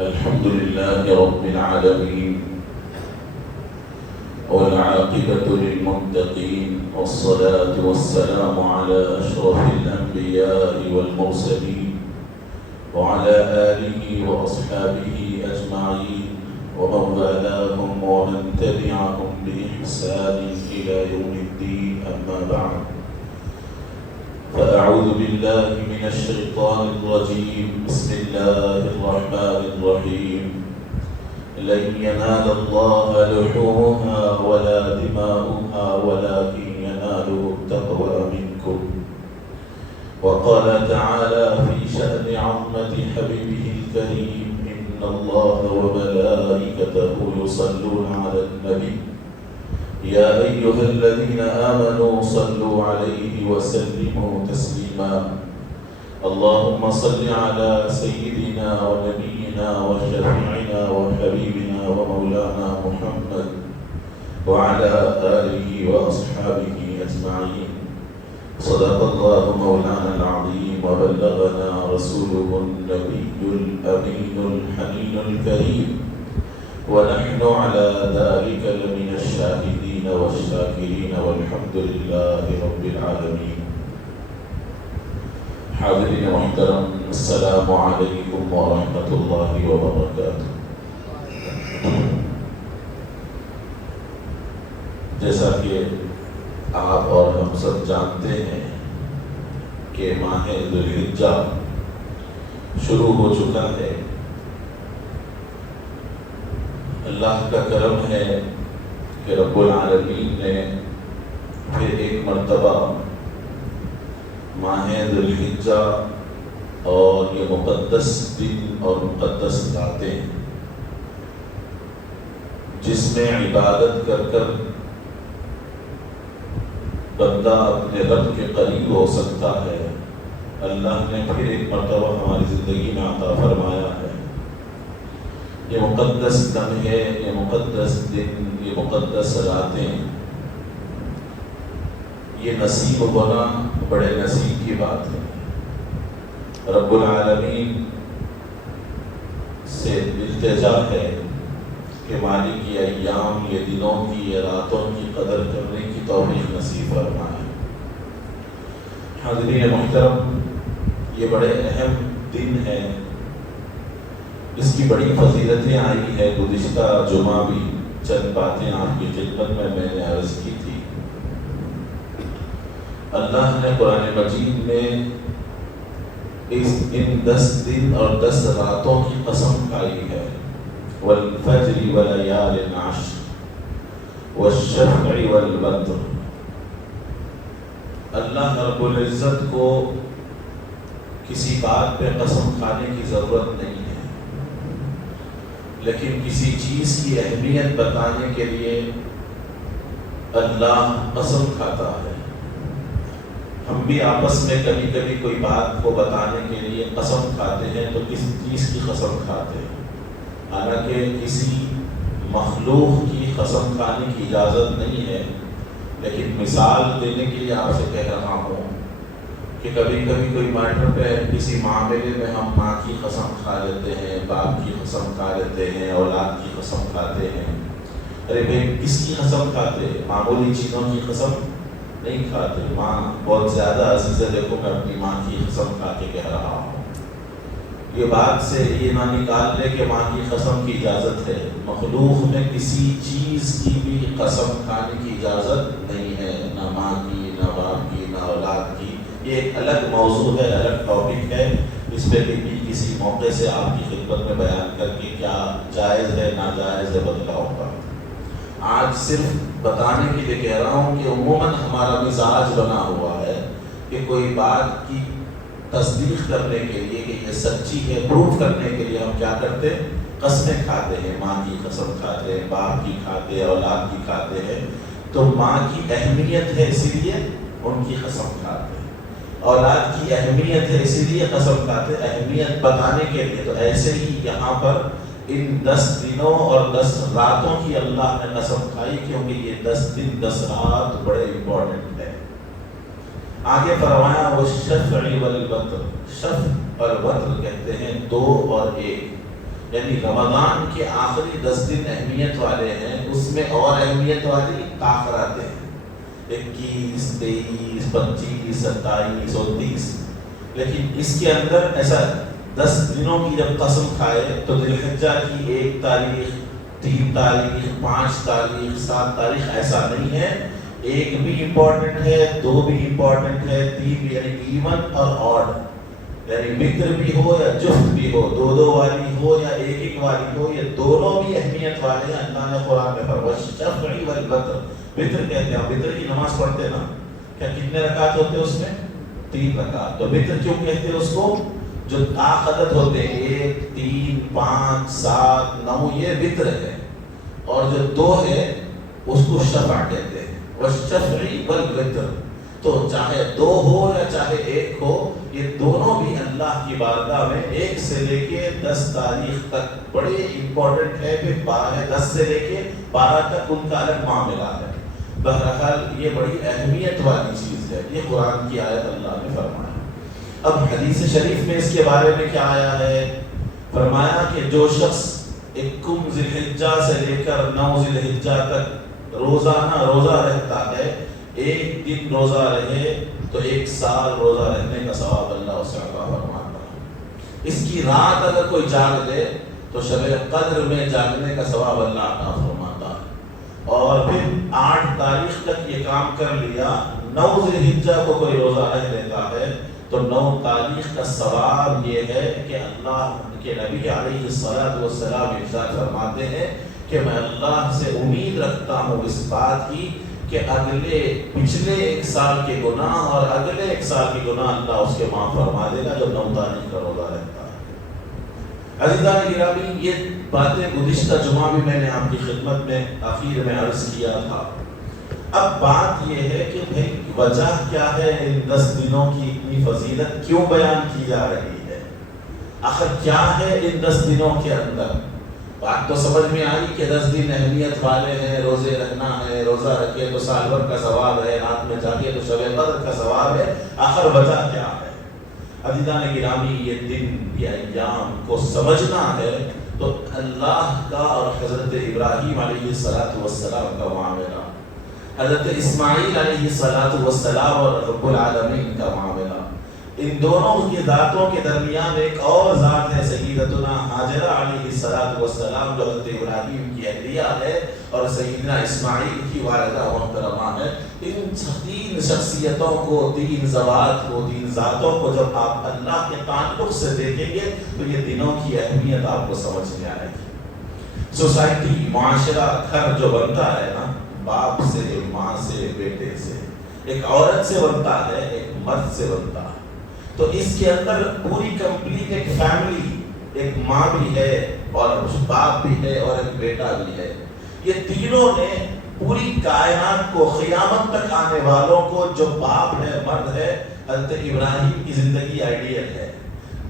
الحمد لله رب العالمين والعاقبة للمتقين والصلاة والسلام على أشرف الأنبياء والمرسلين وعلى آله وأصحابه أجمعين ومن والاهم ومن تبعهم بإحسان إلى يوم الدين أما بعد فأعوذ بالله من الشيطان الرجيم بسم الله الرحمن الرحيم لن ينال الله لحومها ولا دماؤها ولكن يناله التقوى منكم وقال تعالى في شأن عظمة حبيبه الكريم إن الله وملائكته يصلون على النبي يا أيها الذين آمنوا صلوا عليه وسلموا تسليما اللهم صل على سيدنا ونبينا وشفيعنا وحبيبنا ومولانا محمد وعلى آله وأصحابه أجمعين صدق الله مولانا العظيم وبلغنا رسوله النبي الأمين الحنين الكريم ونحن على ذلك لمن الشاهدين والشاكرين والحمد لله رب العالمين. حاضرین محترم السلام علیکم ورحمۃ اللہ وبرکاتہ. جیسا کہ آپ اور ہم سب جانتے ہیں کہ ماہ ذوالحجہ شروع ہو چکا ہے. اللہ کا کرم ہے کہ رب العالمین نے پھر ایک مرتبہ ماہ ذوالحجہ اور یہ مقدس دن اور مقدس راتیں جس میں عبادت کر کر بندہ اپنے رب کے قریب ہو سکتا ہے، اللہ نے پھر ایک مرتبہ ہماری زندگی میں عطا فرمایا ہے. یہ مقدس لمحے، یہ مقدس دن، یہ مقدس راتیں، یہ نصیب ہونا بڑے نصیب کی بات ہے. رب العالمین سے التجا ہے کہ مالک یہ ایام، یہ دنوں کی، یہ راتوں کی قدر کرنے کی توفیق نصیب فرمائے. حاضرین محترم، یہ بڑے اہم دن ہے. اس کی بڑی فضیلتیں آئی ہے. گزشتہ جمعہ بھی چند باتیں آپ کی خدمت میں نے عرض کی تھی. اللہ نے قرآن مجید میں ان 10 دن اور 10 راتوں کی قسم کھائی ہے. والفجر وليال عشر والشفع والوتر. اللہ رب العزت کو کسی بات پہ قسم کھانے کی ضرورت نہیں ہے، لیکن کسی چیز کی اہمیت بتانے کے لیے اللہ قسم کھاتا ہے. ہم بھی آپس میں کبھی کبھی کوئی بات کو بتانے کے لیے قسم کھاتے ہیں تو کس چیز کی قسم کھاتے ہیں؟ حالانکہ کسی مخلوق کی قسم کھانے کی اجازت نہیں ہے، لیکن مثال دینے کے لیے آپ سے کہہ رہا ہوں کہ کبھی کبھی کوئی میٹر پہ کسی معاملے میں ہم ماں کی قسم کھا لیتے ہیں، باپ کی قسم کھا لیتے ہیں، اولاد کی قسم کھاتے ہیں. ارے بھائی کس کی قسم کھاتے؟ معمولی چیزوں کی قسم نہیں کھاتے. ماں بہت زیادہ عزیز ہے، دیکھو میں اپنی ماں کی قسم کھا کے کہہ رہا ہوں. یہ بات سے یہ نہ نکال لے کہ ماں کی قسم کی اجازت ہے. مخلوق میں کسی چیز کی بھی قسم کھانے کی اجازت نہیں ہے، نہ ماں کی، نہ باپ کی، نہ اولاد کی. یہ ایک الگ موضوع ہے، الگ ٹاپک ہے. اس پہ بھی کسی موقع سے آپ کی خدمت میں بیان کر کے کیا جائز ہے ناجائز ہے بدلا ہوگا. آج صرف بتانے کے لیے کہہ رہا ہوں کہ عموماً ہمارا مزاج بنا ہوا ہے کہ کوئی بات کی تصدیق کرنے کے لیے کہ یہ سچی ہے، پروف کرنے کے لیے ہم کیا کرتے ہیں؟ قسمیں کھاتے ہیں. ماں کی قسم کھاتے ہیں، باپ کی کھاتے ہیں، اولاد کی کھاتے ہیں. تو ماں کی اہمیت ہے اسی لیے ان کی قسم کھاتے ہیں، اولاد کی اہمیت ہے اسی لیے قسم کھاتے ہیں، اہمیت بتانے کے لیے. تو ایسے ہی یہاں پر ان 10 دنوں اور 10 راتوں کی اللہ نے قسم کھائی، کیونکہ یہ 10 دن 10 رات بڑے امپورٹنٹ ہے. آگے فرمایا وہ شفع والوتر، شفع اور وتر کہتے ہیں 2 اور 1، یعنی رمضان کے آخری 10 دن اہمیت والے ہیں، اس میں اور اہمیت والی آخرات ہیں 21، 23، 25، 27 اور 30، لیکن اس کے اندر ایسا 10 دنوں کی جب قسم کھائے تو ذی الحجہ کی 1 تاریخ، 3 تاریخ، 5 تاریخ، 7 تاریخ ایسا نہیں ہے، 1 بھی امپورٹنٹ ہے، 2 بھی امپورٹنٹ ہے، 3 بھی، یعنی ایون اور آڈ، یعنی وتر بھی ہو یا جفت بھی ہو، 2 والی ہو یا 1 والی ہو، یہ دونوں بھی اہمیت والے ہیں۔ اللہ نے قرآن میں فرمایا والشفع والوتر، وتر کہتے ہیں، وتر کی نماز پڑھتے ہیں نا، کیا کتنے رکعت ہوتے ہیں اس میں؟ 3 رکعت، تو وتر کیوں کہتے ہیں اس کو؟ جو عدد ہوتے ہیں 1، 3، 5، 7، 9، یہ وتر ہے، اور جو 2 ہے اس کو شفع کہتے ہیں، والشفع والوتر، تو چاہے 2 ہو یا چاہے 1 ہو، یہ دونوں بھی اللہ کی بارگاہ میں 1 سے لے کے 10 تاریخ تک بڑے امپورٹنٹ ہے، پھر 10 سے لے کے 12 تک ان کا الگ معاملہ ہے۔ بہرحال یہ بڑی اہمیت والی چیز ہے، یہ قرآن کی آیت اللہ نے فرمایا۔ اب حدیث شریف میں اس کے بارے میں کیا آیا ہے؟ فرمایا کہ جو شخص 1 ذی الحجہ سے لے کر 9 ذی الحجہ تک روزانہ روزہ رہتا ہے، 1 دن روزہ رہے تو 1 سال روزہ رہنے کا ثواب اللہ اسے عطا فرماتا ہے۔ اس کی رات اگر کوئی جاگ لے تو شب قدر میں جاگنے کا ثواب اللہ عطا فرماتا ہے، اور پھر 8 تاریخ تک یہ کام کر لیا، 9 ذی الحجہ کو کوئی روزہ رہ لیتا ہے تو 9 تاریخ کا ثواب یہ ہے کہ اللہ کے نبی علیہ الصلوۃ ارشاد فرماتے ہیں کہ میں اللہ سے امید رکھتا ہوں اس بات کی کہ پچھلے 1 سال کے گناہ اور اگلے 1 سال کے گناہ اللہ اس کے معاف فرما دے گا جو 9 تاریخ کا روزہ رہتا ہے۔ عزیزان گرامی، یہ باتیں گزشتہ جمعہ بھی میں نے آپ کی خدمت میں آخر میں عرض کیا تھا۔ اب بات یہ ہے کہ بھئی وجہ کیا ہے ان 10 دنوں کی اتنی فضیلت کیوں بیان کی جا رہی ہے؟ آخر کیا ہے ان 10 دنوں کے اندر؟ بات تو سمجھ میں آئی کہ 10 دن اہمیت والے ہیں، روزے رکھنا ہے، روزہ رکھے تو سال بھر کا ثواب ہے، رات میں جاگے تو شب قدر کا ثواب ہے، آخر وجہ کیا ہے؟ عزیزان گرامی، یہ دن، یہ ایام کو سمجھنا ہے تو اللہ کا اور حضرت ابراہیم علیہ السلام کا معاملہ، حضرت اسماعیل علیہ السلام اور رب العالمین کا معاملہ، ان دونوں کی ذاتوں کے درمیان ایک اور ذات ہے سیدتنا ہاجرہ علیہ السلام جو حضرت ابراہیم کی اہلیہ ہے اور سیدنا اسماعیل کی والدہ محترمہ ہے۔ ان 3 شخصیتوں کو، 3 ذوات کو، 3 ذاتوں کو جب آپ اللہ کے تعلق سے دیکھیں گے تو یہ دنوں کی اہمیت آپ کو سمجھ میں آئے گی۔ سوسائٹی، معاشرہ، گھر جو بنتا ہے نا، باپ سے، ماں سے، بیٹے سے، ایک عورت سے بنتا ہے، ایک مرد سے بنتا ہے، تو اس کے اندر پوری کمپلیٹ ایک فیملی، ایک ماں بھی ہے اور باپ بھی ہے اور ایک بیٹا بھی ہے۔ یہ تینوں نے پوری کائنات کو، قیامت تک آنے والوں کو، جو باپ ہے، مرد ہے، حضرت ابراہیم کی زندگی آئیڈیل ہے،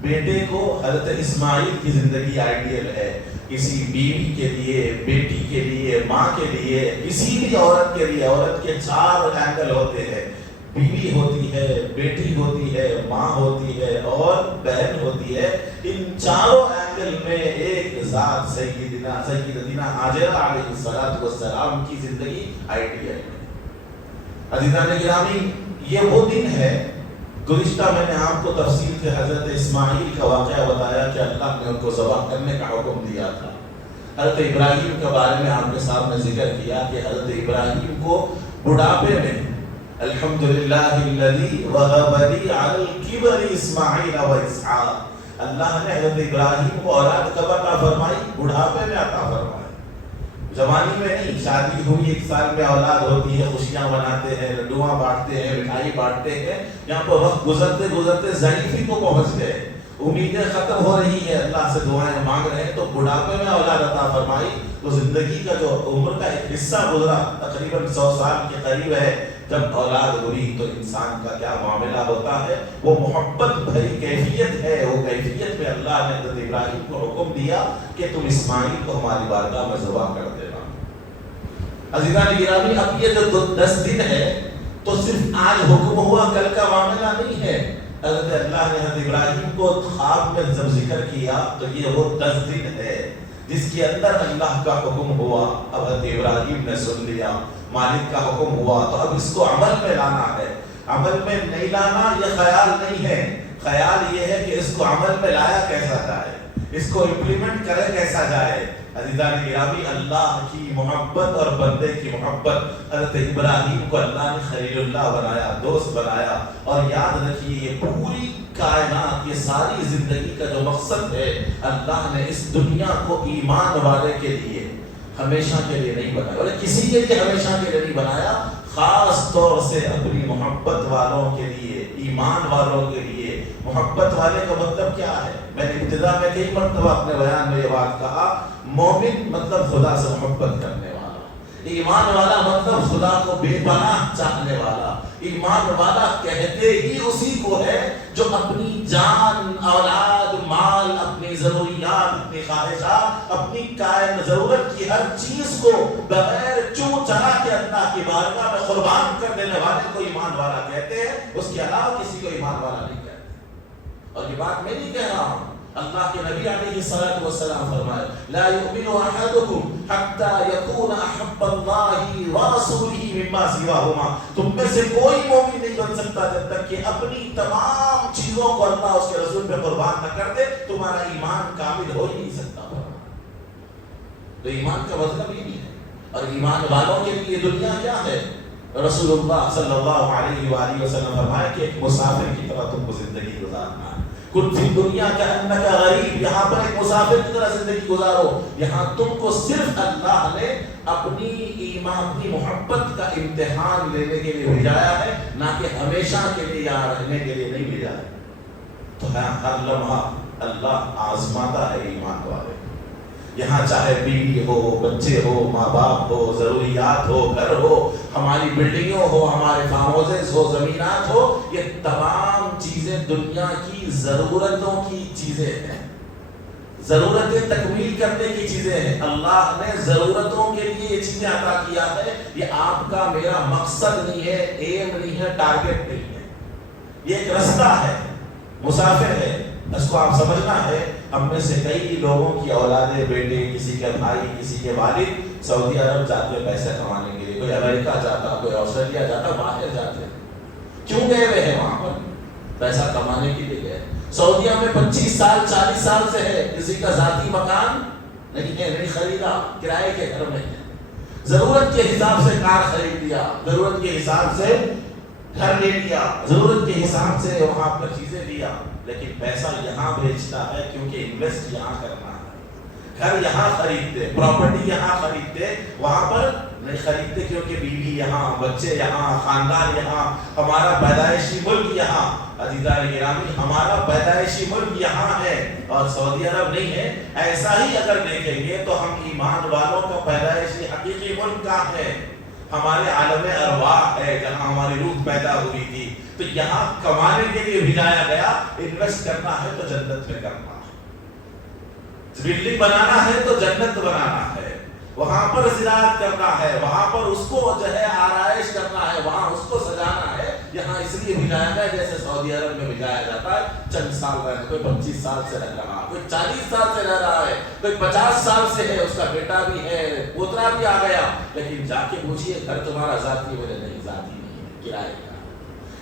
بیٹے کو حضرت اسماعیل کی زندگی آئیڈیل ہے، کسی بیوی کے لیے، بیٹی کے لیے، ماں کے لیے، کسی بھی عورت کے لیے، عورت کے 4 اینگل ہوتے ہیں، بیوی ہوتی ہے، بیٹی ہوتی ہے، ماں ہوتی ہے اور بہن ہوتی ہے۔ ان 4 اینگل میں ایک ذات سیدتنا ہاجرہ علیہ السلام کی زندگی آئیڈیل ہے۔ عزیزان گرامی، یہ وہ دن ہے، گزشتہ میں نے آپ کو تفصیل سے حضرت اسماعیل کا واقعہ بتایا کہ اللہ نے ان کو ذبح کرنے کا حکم دیا تھا۔ حضرت ابراہیم کے بارے میں آپ کے سامنے ذکر کیا کہ حضرت ابراہیم کو بڑھاپے میں، الحمدللہ الذی وہب لی علی الکبر اسماعیل و اسحاق، اللہ نے حضرت ابراہیم کو اولاد کب عطا فرمائی؟ بڑھاپے میں عطا فرمائی، جوانی میں نہیں۔ شادی ہوئی 1 سال میں اولاد ہوتی ہے، خوشیاں مناتے ہیں، لڈوواں بانٹتے ہیں، مٹھائی بانٹتے ہیں، یہاں پر وقت گزرتے گزرتے ضعیفی کو پہنچ گئے، امیدیں ختم ہو رہی ہے، اللہ سے دعائیں مانگ رہے ہیں، تو بڑھاپے میں اولاد عطا فرمائی۔ تو زندگی کا جو عمر کا ایک حصہ گزرا، تقریباً 100 سال کے قریب ہے، جب اولاد ہوئی تو انسان کا کیا معاملہ ہوتا ہے، وہ محبت بھری کیفیت ہے، وہ کیفیت میں اللہ نے حضرت ابراہیم کو حکم دیا کہ تم اسماعیل کو ہماری بارگاہ میں ذبح کر دینا۔ عزیزان گرامی، اب یہ جو 10 دن ہے، تو صرف آج حکم ہوا کل کا معاملہ نہیں ہے. حضرت اللہ نے حضرت ابراہیم کو خواب میں جب ذکر کیا تو یہ وہ 10 دن ہے جس کے اندر اللہ کا حکم ہوا. اب حضرت ابراہیم نے سن لیا مالک کا حکم ہوا تو اب اس کو عمل میں لانا ہے. عمل میں نہیں لانا یہ خیال نہیں ہے, خیال یہ ہے کہ اس کو عمل میں لایا کیسا جائے, اس کو امپلیمنٹ کرے کیسا جائے. عزیزان گرامی, اللہ کی محبت اور بندے کی محبت, حضرت ابراہیم کو اللہ نے خلیل اللہ بنایا, دوست بنایا. اور یاد رکھیے یہ پوری کائنات, یہ ساری زندگی کا جو مقصد ہے, اللہ نے اس دنیا کو ایمان والے کے لیے ہمیشہ کے لیے نہیں بنایا, اور کسی کے لیے ہمیشہ کے لیے نہیں بنایا, خاص طور سے اپنی محبت والوں کے لیے, ایمان والوں کے لیے. محبت والے کا مطلب کیا ہے؟ میں نے ابتدا میں کئی مرتبہ اپنے بیان میں یہ بات کہا, مومن مطلب خدا سے محبت کرنے والا, ایمان والا مطلب خدا کو بے پناہ چاہنے والا. ایمان والا کہتے ہی اسی کو ہے جو اپنی جان, اولاد, مال, اپنی ضروریات, اپنی خواہشات, اپنی ضرورت کی ہر چیز کو بغیر چوں چرا کے اللہ کی بارگاہ میں قربان کر دینے والے کو ایمان والا کہتے ہیں. اس کے علاوہ کسی کو ایمان والا نہیں کہتے. اور یہ بات میں نہیں کہہ رہا ہوں, اللہ کے نبی علیہ الصلوۃ والسلام فرمائے لا یؤمن احدکم حتی یکون احب اللہ ورسولہ مما سواہما. تم میں سے کوئی مومن نہیں بن سکتا جب تک کہ اپنی تمام چیزوں کو اللہ اس کے رسول پہ قربان نہ کر دے. تمہارا ایمان کامل ہو ہی نہیں سکتا. تو ایمان کا مطلب یہ نہیں ہے. اور ایمان والوں کے لیے دنیا کیا ہے؟ رسول اللہ صلی اللہ علیہ وآلہ وسلم فرمایا کہ ایک مسافر کی طرح تم کو زندگی گزارنا ہے. کل فی دنیا کا انک غریب, یہاں پر ایک مسافر کی طرح زندگی گزارو. یہاں تم کو صرف اللہ نے اپنی ایمان, اپنی محبت کا امتحان لینے کے لیے بھیجایا ہے, نہ کہ ہمیشہ کے لیے یہاں رہنے کے لیے نہیں بھیجا ہے. تو ہر لمحہ اللہ آزماتا ہے ایمان والے. یہاں چاہے بیوی ہو, بچے ہو, ماں باپ ہو, ضروریات ہو, گھر ہو, ہماری بلڈنگوں ہو, ہمارے فارم ہاؤسز ہو, زمینات ہو, یہ تمام چیزیں دنیا کی ضرورتوں کی چیزیں ہیں, ضرورتیں تکمیل کرنے کی چیزیں ہیں. اللہ نے ضرورتوں کے لیے یہ چیزیں عطا کیا ہے. یہ آپ کا میرا مقصد نہیں ہے, ایم نہیں ہے, ٹارگٹ نہیں ہے. یہ ایک رستہ ہے, مسافر ہے, اس کو آپ سمجھنا ہے. ہم میں سے کئی لوگوں کی اولادیں, بیٹے, کسی کے بھائی, کسی کے والد سعودی عرب جاتے پیسے کمانے کے لیے, کوئی امریکہ جاتا, کوئی آسٹریلیا جاتا, باہر جاتے. کیوں گئے ہوئے ہیں وہاں پر؟ پیسہ کمانے کے لیے گئے. سعودیہ میں 25 سال 40 سال سے ہے, کسی کا ذاتی مکان نہیں ہے, نہیں خریدا, کرائے کے گھر میں ہے. ضرورت کے حساب سے کار خرید لیا, ضرورت کے حساب سے گھر لے لیا, ضرورت کے حساب سے وہاں پر چیزیں لیا. لیکن پیسہ یہاں بھیجتا ہے کیونکہ انویسٹ یہاں کرنا ہے. گھر یہاں خریدتے, پراپرٹی یہاں خریدتے, وہاں پر نہیں خریدتے کیونکہ بیوی یہاں, بچے یہاں, خاندان یہاں, ہمارا پیدائشی ملک یہاں. عزیزان گرامی, ہمارا پیدائشی ملک یہاں ہے اور سعودی عرب نہیں ہے. ایسا ہی اگر دیکھیں گے تو ہم ایمان والوں کا پیدائشی حقیقی ملک کہاں ہے؟ ہمارے عالم ارواح ہے, جہاں ہماری روح پیدا ہوئی تھی. تو یہاں کمانے کے لیے بھیجایا گیا. انویسٹ کرنا ہے تو جنت میں کرنا ہے, بلڈنگ بنانا ہے تو جنت بنانا ہے, وہاں پر زراعت کرنا ہے, وہاں پر اس کو جو ہے آرائش کرنا ہے, وہاں اس کو سجانا ہے. یہاں اس لیے بھیجایا گیا جیسے سعودی عرب میں بھیجایا جاتا ہے چند سال رہنے, کوئی 25 سال سے رہ رہا, کوئی 40 سال سے رہ رہا ہے, کوئی 50 سال سے ہے, اس کا بیٹا بھی ہے, پوترا بھی آ گیا. لیکن جا کے پوچھیے گھر تمہارا ذاتی؟ بولے نہیں, ذاتی نہیں ہے, کرائے کا.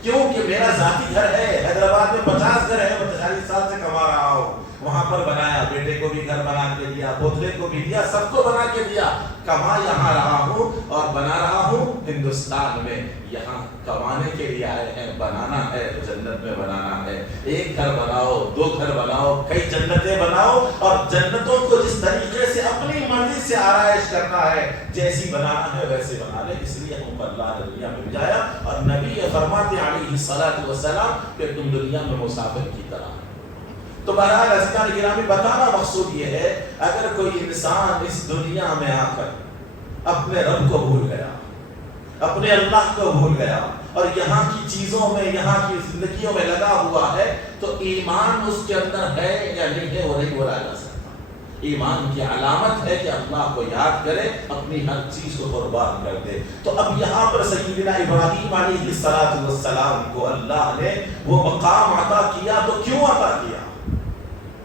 کیوں کہ میرا ذاتی گھر ہے, حیدرآباد میں 50 گھر ہے, میں 40 سال سے کما رہا ہوں, وہاں پر بنایا, بیٹے کو بھی گھر بنا کے دیا, پوترے کو بھی دیا, سب کو بنا کے دیا. کما یہاں رہا ہوں اور بنا رہا ہوں ہندوستان میں. یہاں کمانے کے لیے آئے ہیں, بنانا ہے تو جنت میں بنانا ہے. ایک گھر بناؤ, 2 گھر بناؤ, کئی جنتیں بناؤ, اور جنتوں کو جس طریقے سے اپنی مرضی سے آرائش کرنا ہے, جیسی بنانا ہے ویسے بنا لے. اس لیے ہم پر اللہ نے دنیا میں بھیجایا. اور نبی فرماتے علیہ الصلوۃ والسلام کہ تم دنیا میں مسافر کی طرح. تو بہرحال عزیزان گرامی, بتانا مقصود یہ ہے, اگر کوئی انسان اس دنیا میں آ کر اپنے رب کو بھول گیا, اپنے اللہ کو بھول گیا, اور یہاں کی چیزوں میں, یہاں کی زندگیوں میں لگا ہوا ہے, تو ایمان اس کے اندر ہے یا نہیں ہے وہ نہیں بولا جا سکتا. ایمان کی علامت ہے کہ اللہ کو یاد کرے، اپنی ہر چیز کو قربان کر دے۔ تو اب یہاں پر سیدنا ابراہیم علیہ السلام کو اللہ نے وہ مقام عطا کیا، تو کیوں عطا کیا؟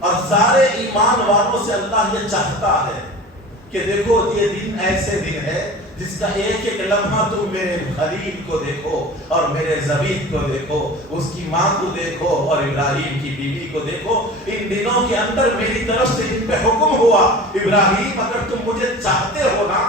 اور سارے ایمان والوں سے اللہ یہ چاہتا ہے کہ دیکھو یہ دن ایسے دن ہے جس کا ایک ایک لمحہ تم میرے خلیل کو دیکھو اور میرے ذبیح کو دیکھو، اس کی ماں کو دیکھو اور ابراہیم کی بیوی کو دیکھو۔ ان دنوں کے اندر میری طرف سے ان پہ حکم ہوا، ابراہیم اگر تم مجھے چاہتے ہو نا،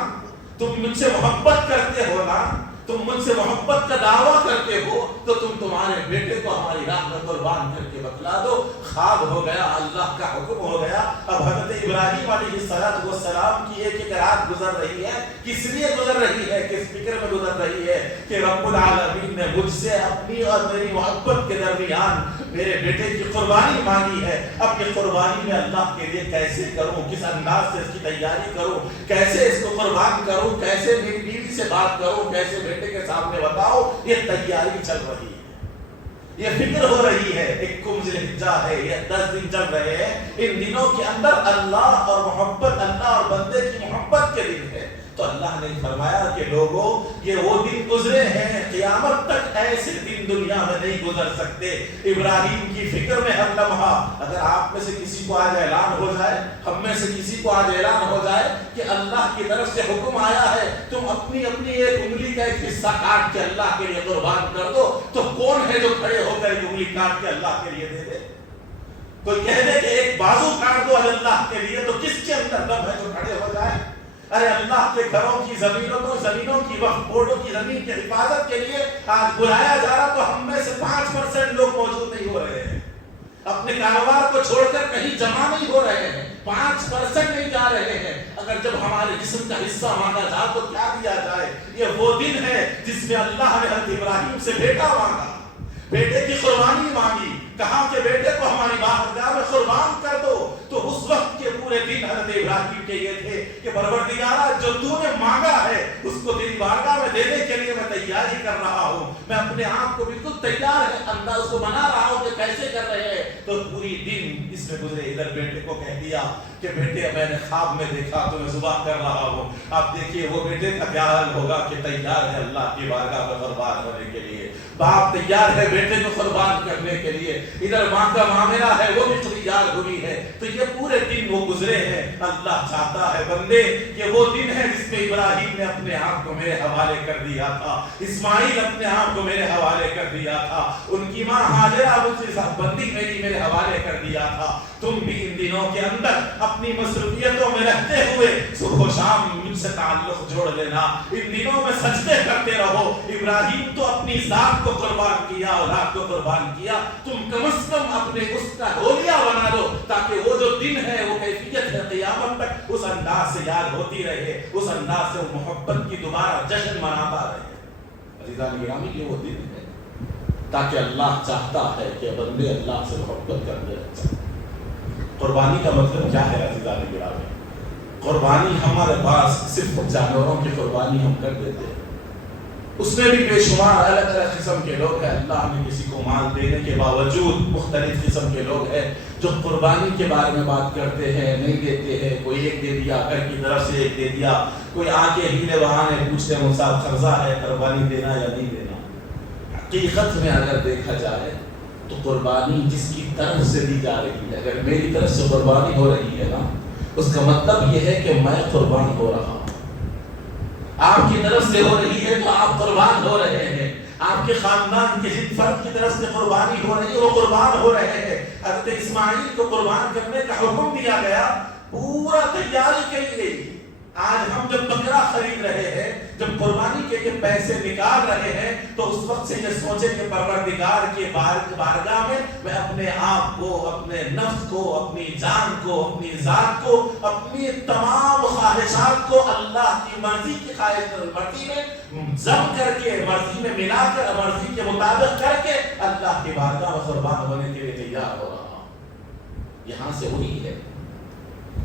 تم مجھ سے محبت کرتے ہو نا، تم مجھ سے محبت کا دعویٰ کرتے ہو، تو تم تمہارے بیٹے کو ہماری راہ میں قربان کر کے بتلا دو۔ خواب ہو گیا، اللہ کا حکم ہو گیا۔ اب حضرت ابراہیم علیہ السلام کی ایک ایک رات گزر رہی ہے، کس لیے گزر رہی ہے، کس فکر میں گزر رہی ہے کہ رب العالمین نے مجھ سے اپنی اور میری محبت کے درمیان میرے بیٹے کی قربانی مانگی ہے۔ اب یہ قربانی میں اللہ کے لیے کیسے کروں، کس انداز سے اس کی تیاری کروں، کیسے اس کو قربان کروں، کیسے میری بیوی سے بات کروں، کیسے بیٹے کے سامنے بتاؤ، یہ تیاری چل رہی ہے، یہ فکر ہو رہی ہے۔ ایک ذی الحجہ ہے، یہ 10 دن چل رہے ہیں، ان دنوں کے اندر اللہ اور محبت، اللہ اور بندے کی محبت کے دن ہے۔ تو اللہ نے فرمایا کہ لوگوں یہ وہ دن گزرے ہیں، قیامت تک ایسے دن دنیا میں نہیں گزر سکتے۔ ابراہیم کی فکر میں ہر لمحہ، اگر آپ میں سے کسی کو آج اعلان ہو جائے، ہم میں سے کسی کو آج اعلان ہو جائے کہ اللہ کی طرف سے حکم آیا ہے تم اپنی اپنی ایک انگلی کا ایک حصہ کاٹ کے اللہ کے لیے قربان کر دو، تو کون ہے جو کھڑے ہو کر ایک انگلی کاٹ کے اللہ کے لیے دے دے؟ کوئی کہہ دے کہ ایک بازو کاٹ دو اللہ کے لیے، تو کس کے اندر دم ہے جو کھڑے ہو جائے؟ ارے اللہ کے گھروں کی زمینوں کی وقف بورڈوں کی زمین کی حفاظت کے لیے آج بلایا جا رہا، تو ہم میں سے 5% لوگ موجود نہیں ہو رہے ہیں، اپنے کاروبار کو چھوڑ کر کہیں جمع نہیں ہو رہے ہیں، 5% نہیں جا رہے ہیں۔ اگر جب ہمارے جسم کا حصہ مانگا جائے تو کیا دیا جائے؟ یہ وہ دن ہے جس میں اللہ نے حضرت ابراہیم سے بیٹا مانگا، بیٹے کی قربانی مانگی، کہا کہ بیٹے کو ہماری بارگاہ میں قربان کر دو۔ تو اس وقت کے پورے دن حضرت ابراہیم کے یہ تھے کہ پروردگارا جو تو نے مانگا ہے اس کو تیری بارگاہ میں دینے کے لیے میں تیاری کر رہا ہوں، میں اپنے آپ کو بالکل تیار ہے، انداز کو بنا رہا ہوں کہ کیسے کر رہے ہیں۔ تو پوری دن اس میں گزرے، ادھر بیٹے کو کہہ دیا کہ بیٹے میں نے خواب میں دیکھا تو میں ذبح کر رہا ہوں۔ آپ دیکھیے وہ بیٹے کا کیا حال ہوگا کہ تیار ہے اللہ کی بارگاہ میں قربان ہونے کے لیے، باپ تیار ہے بیٹے کو قربان کرنے کے لیے، ادھر ماں کا معاملہ ہے وہ بھی تیار ہوئی ہے۔ تو یہ پورے دن وہ گزرے ہیں۔ اللہ چاہتا ہے بندے یہ وہ دن ہے جس میں ابراہیم نے اپنے آپ کو میرے حوالے کر دیا تھا، اسماعیل اپنے آپ کو میرے حوالے کر دیا تھا، ان کی ماں ہاجرہ بندی میرے حوالے کر دیا تھا۔ تم بھی ان دنوں کے اندر اپنی مصروفیتوں میں رہتے ہوئے صبح و شام مجھ سے تعلق جوڑ لینا، ان دنوں میں سجدے کرتے رہو۔ ابراہیم تو اپنی ذات کو قربان کیا، اولاد کو قربان کیا، تم کم از کم اپنے اس کا ہولیہ بنا دو تاکہ وہ جو دن ہے وہ کیفیت ہے قیامت تک اس انداز سے یاد ہوتی رہے، اس انداز سے وہ محبت کی دوبارہ جشن مناتا رہے۔ عزیزان گرامی یہ وہ دن ہے تاکہ اللہ چاہتا ہے کہ بندے اللہ سے محبت کرتے رہتے۔ قربانی کا مطلب کیا ہے عزیزان گرامی؟ قربانی ہمارے پاس صرف جانوروں کی قربانی ہم کر دیتے ہیں، اس میں بھی بے شمار الگ الگ قسم کے لوگ ہیں۔ اللہ نے کسی کو مال دینے کے باوجود مختلف قسم کے لوگ ہیں جو قربانی کے بارے میں بات کرتے ہیں، نہیں دیتے ہیں۔ کوئی ایک دے دیا، گھر کی طرف سے ایک دے دیا، کوئی آ کے ہیلے بہانے پوچھتے ہیں مجھ قرضہ ہے قربانی دینا یا نہیں دینا۔ حقیقت میں اگر دیکھا جائے تو قربانی جس کی طرف سے دی جا رہی ہے، اگر میری طرف سے قربانی ہو رہی ہے نا، اس کا مطلب یہ ہے کہ میں قربان ہو رہا ہوں۔ آپ کی طرف سے ہو رہی ہے تو آپ قربان ہو رہے ہیں، آپ کے خاندان کے جن فرد کی طرف سے قربانی ہو رہی ہے وہ قربان ہو رہے ہیں۔ حضرت اسماعیل کو قربان کرنے کا حکم دیا گیا، پورا تیاری کی گئی۔ آج ہم جب بکرا خرید رہے ہیں، جب قربانی کے لیے پیسے نکال رہے ہیں، تو اس وقت سے یہ سوچیں کہ پروردگار کے بارگاہ میں اپنے آپ کو، اپنے نفس کو، اپنی جان کو، اپنی ذات کو، اپنی تمام خواہشات کو اللہ کی مرضی کی مرضی میں ضم کر کے، مرضی میں ملا کر، مرضی کے مطابق کر کے اللہ کی بارگاہ میں قربان ہونے کے لیے تیار ہو رہا ہوں۔ یہاں سے وہی ہے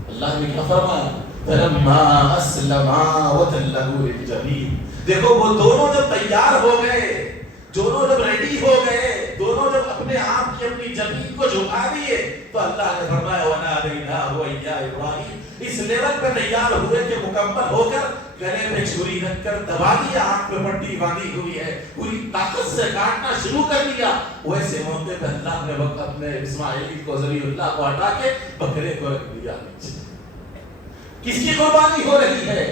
اللہ نے کیا فرمایا، فلما اسلما وتلہ للجبین۔ دیکھو وہ دونوں جب تیار ہو گئے، دونوں جب ریڈی ہو گئے، دونوں جب اپنے آپ کی اپنی زمین کو جھکا دیے تو اللہ نے فرمایا وَنَادَيْنَاهُ يَا إِبْرَاهِيمُ، اس لیول پہ تیار ہوئے کہ مکمل ہو کر گلے میں چھری رکھ کر دبا دیا، آنکھ پہ پٹی باندھی ہوئی ہے، پوری طاقت سے کاٹنا شروع کر دیا۔ ویسے موقع پہ اللہ نے وقت اپنے اسماعیل کو ذبیح اللہ کو ہٹا کے بکرے کو رکھ دیا۔ کس کی قربانی ہو رہی ہے؟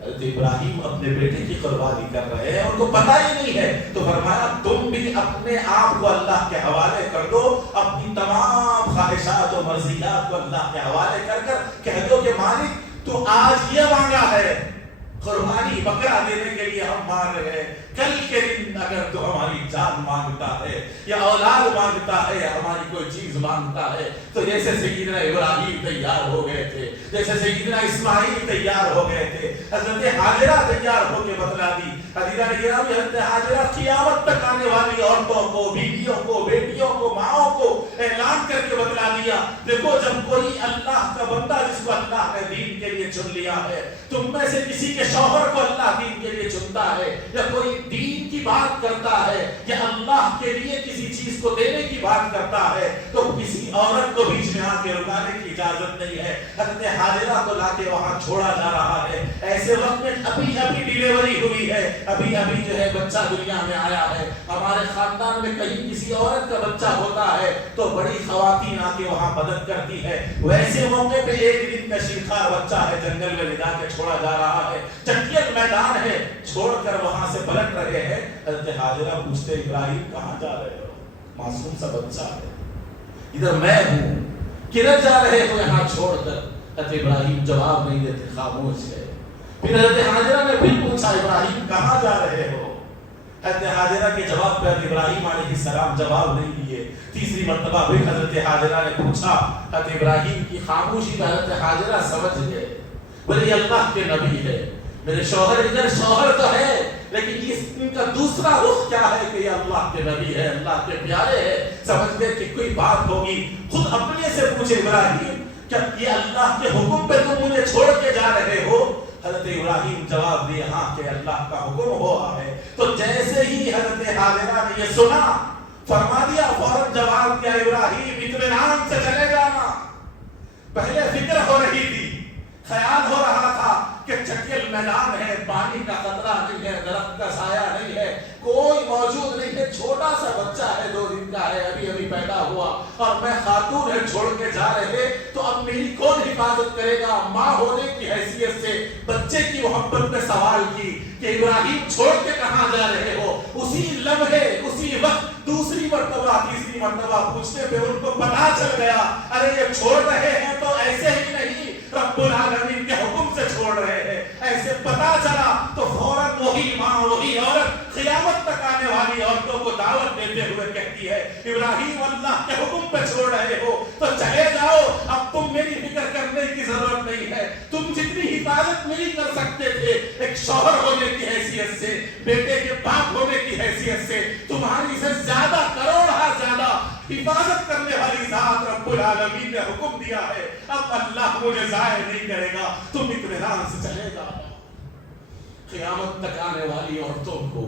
حضرت ابراہیم اپنے بیٹے کی قربانی کر رہے ہیں، ان کو پتہ ہی نہیں ہے، تو فرمایا تم بھی اپنے آپ کو اللہ کے حوالے کر دو، اپنی تمام خواہشات و مرضیات کو اللہ کے حوالے کر کر کہہ دو کہ مالک تو آج یہ مانگا ہے، قربانی بکرا دینے کے لیے ہم مانگ رہے ہیں، کل کے دن اگر تو ہماری جان مانگتا ہے یا اولاد مانگتا ہے یا ہماری کوئی چیز مانگتا ہے، تو جیسے سیدنا ابراہیم تیار ہو گئے تھے، جیسے سیدنا اسماعیل تیار ہو گئے تھے، حضرت حاجرہ تیار ہو کے بتلا دی۔ حضرت حاجرہ قیامت تک آنے والی عورتوں کو، بیویوں کو، بیٹیوں کو، ماؤں کو اعلان کر کے بتلا دیا، دیکھو جب کوئی اللہ کا بندہ جس کو اللہ نے دین کے لیے چن لیا ہے، تم میں سے کسی کے شوہر کو اللہ دین کے لیے چنتا ہے یا کوئی دین کی بات کرتا ہے یا اللہ کے لیے کسی چیز کو دینے کی بات کرتا ہے، تو کسی عورت کو بیچ میں آ کے رکانے کی اجازت نہیں ہے۔ حضرت حاجرہ کو لا کے وہاں چھوڑا جا رہا ہے، ایسے وقت میں ابھی ڈیلیوری ہوئی ہے، ابھی جو ہے بچہ دنیا میں آیا ہے۔ ہمارے خاندان میں کہیں کسی عورت کا بچہ ہوتا ہے تو بڑی خواتین آ کے وہاں مدد کرتی ہے، ویسے موقع پہ ایک دن کا شیرخوار بچہ ہے، جنگل میں لے جا کے چھوڑا جا رہا ہے، چٹیل میدان ہے، چھوڑ کر وہاں سے پلٹ رہے ہیں۔ حضرت حاجرہ پوچھتے ابراہیم کہاں جا رہے ہو؟ معصوم سا بچہ ہے، ادھر میں ہوں، کدھر جا رہے ہو یہاں چھوڑ کر؟ حضرت ابراہیم جواب نہیں دیتے، خاموش ہے۔ پھر حضرت حاجرہ نے پھر پوچھا ابراہیم کہاں جا رہے ہو؟ حضرت حاجرہ کے جواب پہ ابراہیم علیہ السلام جواب نہیں دیے۔ تیسری مرتبہ پھر حضرت حاجرہ نے پوچھا، حضرت ابراہیم کی خاموشی میں حضرت حاجرہ سمجھ گئے بھئی اللہ کے نبی ہے، میرے شوہر ادھر شوہر تو ہے لیکن اس کا دوسرا رخ کیا ہے کہ یہ اللہ کے نبی ہے، اللہ کے پیارے ہے۔ سمجھ گئے کہ کوئی بات ہوگی، خود اپنے سے پوچھے ابراہیم کیا یہ اللہ کے حکم پہ تم مجھے چھوڑ کے جا رہے ہو؟ حضرت ابراہیم جواب دیے ہاں کہ اللہ کا حکم ہوا ہے۔ تو جیسے ہی حضرت حاجرہ نے یہ سنا فرما دیا، فوراً جواب دیا ابراہیم اطمینان سے چلے جانا۔ پہلے فکر ہو رہی تھی، خیال ہو رہا تھا کہ چٹیل میدان ہے، پانی کا قطرہ نہیں ہے، درخت کا سایہ نہیں ہے، کوئی موجود نہیں ہے، چھوٹا سا بچہ ہے، 2 دن کا ہے، ابھی پیدا ہوا، اور میں خاتون ہے چھوڑ کے جا رہے، تو اب میری کون حفاظت کرے گا؟ ماں ہونے کی حیثیت سے بچے کی محبت میں سوال کی کہ ابراہیم چھوڑ کے کہاں جا رہے ہو؟ اسی لمحے اسی وقت دوسری مرتبہ تیسری مرتبہ پوچھنے پہ ان کو پتا چل گیا، ارے یہ چھوڑ رہے ہیں تو ایسے ہی نہیں، رب العالمین کے حکم سے چھوڑ رہے ہیں۔ ایسے پتا چلا تو فوراً وہی ماں وہی عورت قیامت تک آنے والی عورتوں کو دعوت دیتے ہوئے کہتی ہے ابراہیم اللہ کے حکم پہ چھوڑ رہے ہو تو چلے جاؤ، اب تم میری فکر کرنے کی ضرورت نہیں ہے، تم جتنی حفاظت میری کر سکتے تھے ایک شوہر ہونے کی حیثیت سے، بیٹے کے باپ ہونے کی حیثیت سے، تمہاری سے زیادہ کروڑا زیادہ حفاظت کرنے والی ذات رب العالمین نے حکم دیا ہے، اب اللہ مجھے ضائع نہیں کرے گا، تم اطمینان سے چلے جاؤ۔ قیامت تک آنے والی عورتوں کو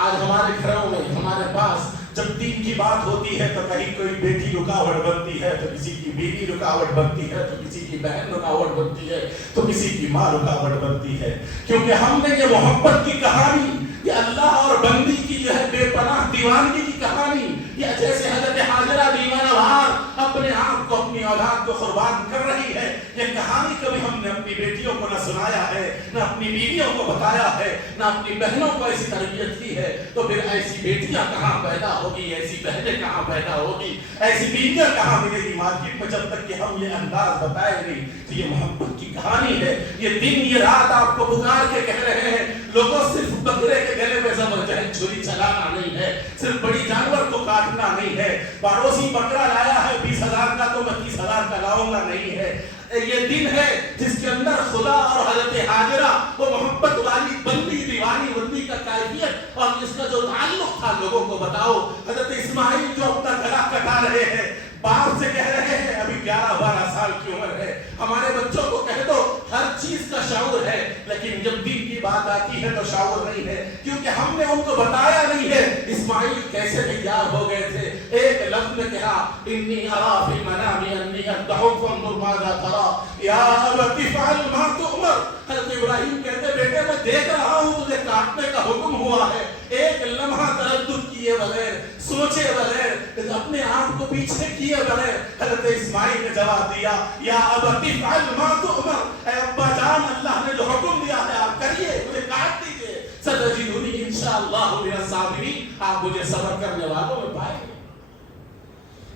آج ہمارے گھروں میں ہمارے پاس جب دین کی بات ہوتی ہے تو کہیں کوئی بیٹی رکاوٹ بنتی ہے تو کسی کی بیوی رکاوٹ بنتی ہے تو کسی کی بہن رکاوٹ بنتی ہے تو کسی کی ماں رکاوٹ بنتی ہے، کیونکہ ہم نے یہ محبت کی کہانی، یہ اللہ اور بندی کی جو ہے بے پناہ دیوانگی کی کہانی، یہ جیسے حضرت حاجرہ دیوانہ وار اپنے آپ کو اپنی اولاد کو قربان کر رہی ہے، یہ کہانی کبھی ہم نے اپنی بیٹیوں کو نہ سنایا ہے، نہ اپنی بیویوں کو بتایا ہے، نہ اپنی بہنوں کو ایسی تربیت کی ہے، تو پھر ایسی بیٹیاں کہاں پیدا ہوگی، ایسی بہنیں کہاں پیدا ہوگی، ایسی بیویاں کہاں ملے گی مارکیٹ میں جب تک کہ ہم یہ انداز بتائے نہیں۔ تو یہ محبت کی کہانی ہے، یہ دن یہ رات آپ کو پکار کے کہہ رہے ہیں لوگوں صرف بکرے کے گلے میں زبردست چھری چلانا نہیں ہے، صرف بڑی جانور کو کاٹنا نہیں ہے، پڑوسی بکرا لایا ہے 20,000 کا تو میں 30,000 کا لاؤں گا نہیں ہے، یہ دن ہے جس کے اندر خدا اور حضرت حاجرہ وہ محبت والی بندی دیوانی بندی کا کیفیت اور اس کا جو تعلق تھا لوگوں کو بتاؤ۔ حضرت اسماعیل جو اپنا گلا کٹا رہے ہیں، باپ سے کہہ رہے ہیں ابھی 11-12 سال کی عمر ہے، ہمارے بچوں کو کہہ دو ہر چیز کا شعور ہے، لیکن جب دین کی بات آتی ہے تو شعور نہیں ہے، کیونکہ ہم نے ان کو بتایا نہیں ہے۔ اسماعیل کیسے تیار ہو گئے تھے، ایک لفظ میں کہا انی ارا فی المنام انی اذبحک فانظر ماذا تری یا ابت افعل ما تؤمر. حضرت ابراہیم کہتے بیٹے میں دیکھ رہا ہوں تجھے کاٹنے کا حکم ہوا ہے. ایک لمحہ تردد کیے بغیر, سوچے بغیر, اپنے آپ کو پیچھے کیے بغیر حضرت اسماعیل نے جواب دیا یا ابت افعل ما تؤمر, اے ابا جان اللہ نے جو حکم دیا ہے آپ کریے, مجھے کاٹ دیجیے. ستجدنی انشاءاللہ من الصابرین, آپ مجھے صبر کرنے والوں میں پائیں گے.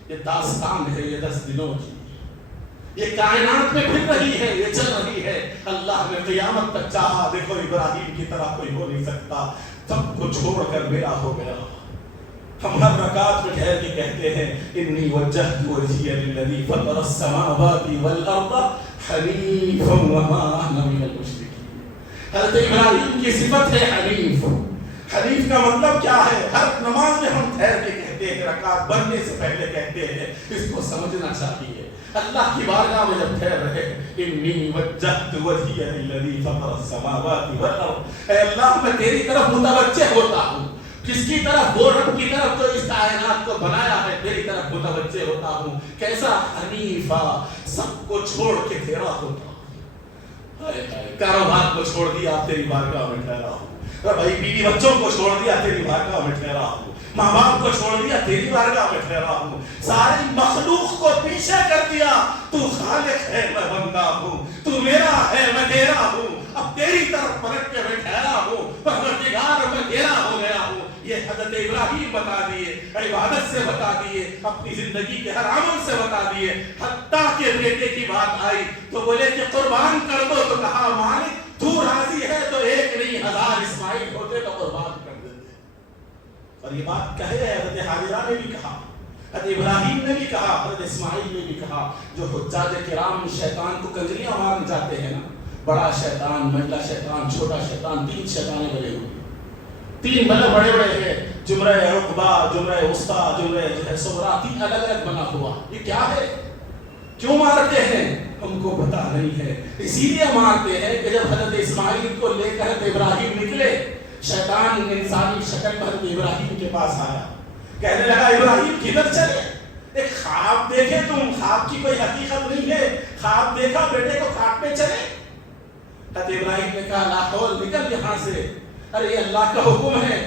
یہ داستان ہے یہ 10 دنوں کی, یہ کائنات میں پھر رہی ہے, یہ چل رہی ہے. اللہ نے قیامت تک چاہا, دیکھو ابراہیم کی طرح کوئی ہو نہیں سکتا, سب کو چھوڑ کر میرا ہو گیا. ہم ہر رکعت میں ٹھہر کے کہتے ہیں انی وجہت وجہی للذی فطر السماوات والارض حنیفا وما انا من المشرکین. حضرت ابراہیم کی صفت ہے حنیف. حنیف کا مطلب کیا ہے؟ ہر نماز میں ہم ٹھہر کے کہتے ہیں, رکعت بننے سے پہلے کہتے ہیں, اس کو سمجھنا چاہیے. اللہ کی بارگاہ میں جب ٹھہر رہے انی وجہت وجہی للذی فطر السماوات والارض, اے اللہ میں تیری طرف متوجہ ہوتا ہوں. کس کی طرف؟ وہ رب کی طرف جو اس کائنات کو بنایا ہے, تیری طرف متوجہ ہوتا ہوں. کیسا حنیفا, سب کو چھوڑ کے تیرا ہوتا ہوں. کاروبار کو چھوڑ دیا تیری بارگاہ میں ٹھہرا ہوں. بھائی بیوی بچوں کو چھوڑ دیا تیری بارگاہ میں ٹھہرا ہوں. ماں باپ کو چھوڑ دیا تیری بارگاہ میں ٹھہرا ہوں. ساری مخلوق کو پیچھے کر دیا. تو خالق ہے میں بندہ ہوں, تو میرا ہے میں تیرا ہوں. اب تیری طرف پلٹ کے میں ٹھہرا ہوں, پروردگار میں تیرا ہو گیا ہوں. یہ حضرت ابراہیم بتا دیے, عبادت سے بتا دیے, اپنی زندگی کے ہر عمل سے بتا دیے. حتیٰ کہ بیٹے کی بات آئی تو بولے کہ قربان کر دو, تو کہا مالک تو راضی ہے تو 1 نہیں 1000 اسماعیل ہوتے تو قربان کر دیتے. اور یہ بات کہے حضرت حاجرہ نے بھی کہا, حضرت ابراہیم نے بھی کہا, حضرت اسماعیل نے بھی کہا. جو حجاج کرام شیطان کو کنجریاں مارنے جاتے ہیں نا, بڑا شیطان, منجلا شیطان, چھوٹا شیطان, 3 شیطانیں بنے ہوئے, 3 بڑے بڑے ہیں. جمرہ عقبہ, جمرہ وسطیٰ, جمرہ جو ہے صغریٰ, 3 الگ الگ بنا ہوا. یہ کیا ہے, کیوں مارتے ہیں ہم کو پتا نہیں ہے. اسی لیے مارتے ہیں کہ جب حضرت اسماعیل کو لے کر حضرت ابراہیم نکلے, شیطان انسانی شکل میں حضرت ابراہیم کے پاس آیا, کہنے لگا ابراہیم کدھر چلے, ایک خواب دیکھے تم, خواب کی کوئی حقیقت نہیں ہے, خواب دیکھا بیٹے کو کاٹنے چلے. حضرت ابراہیم نے کہا لا حول, نکل یہاں سے, ارے یہ اللہ کا حکم ہے,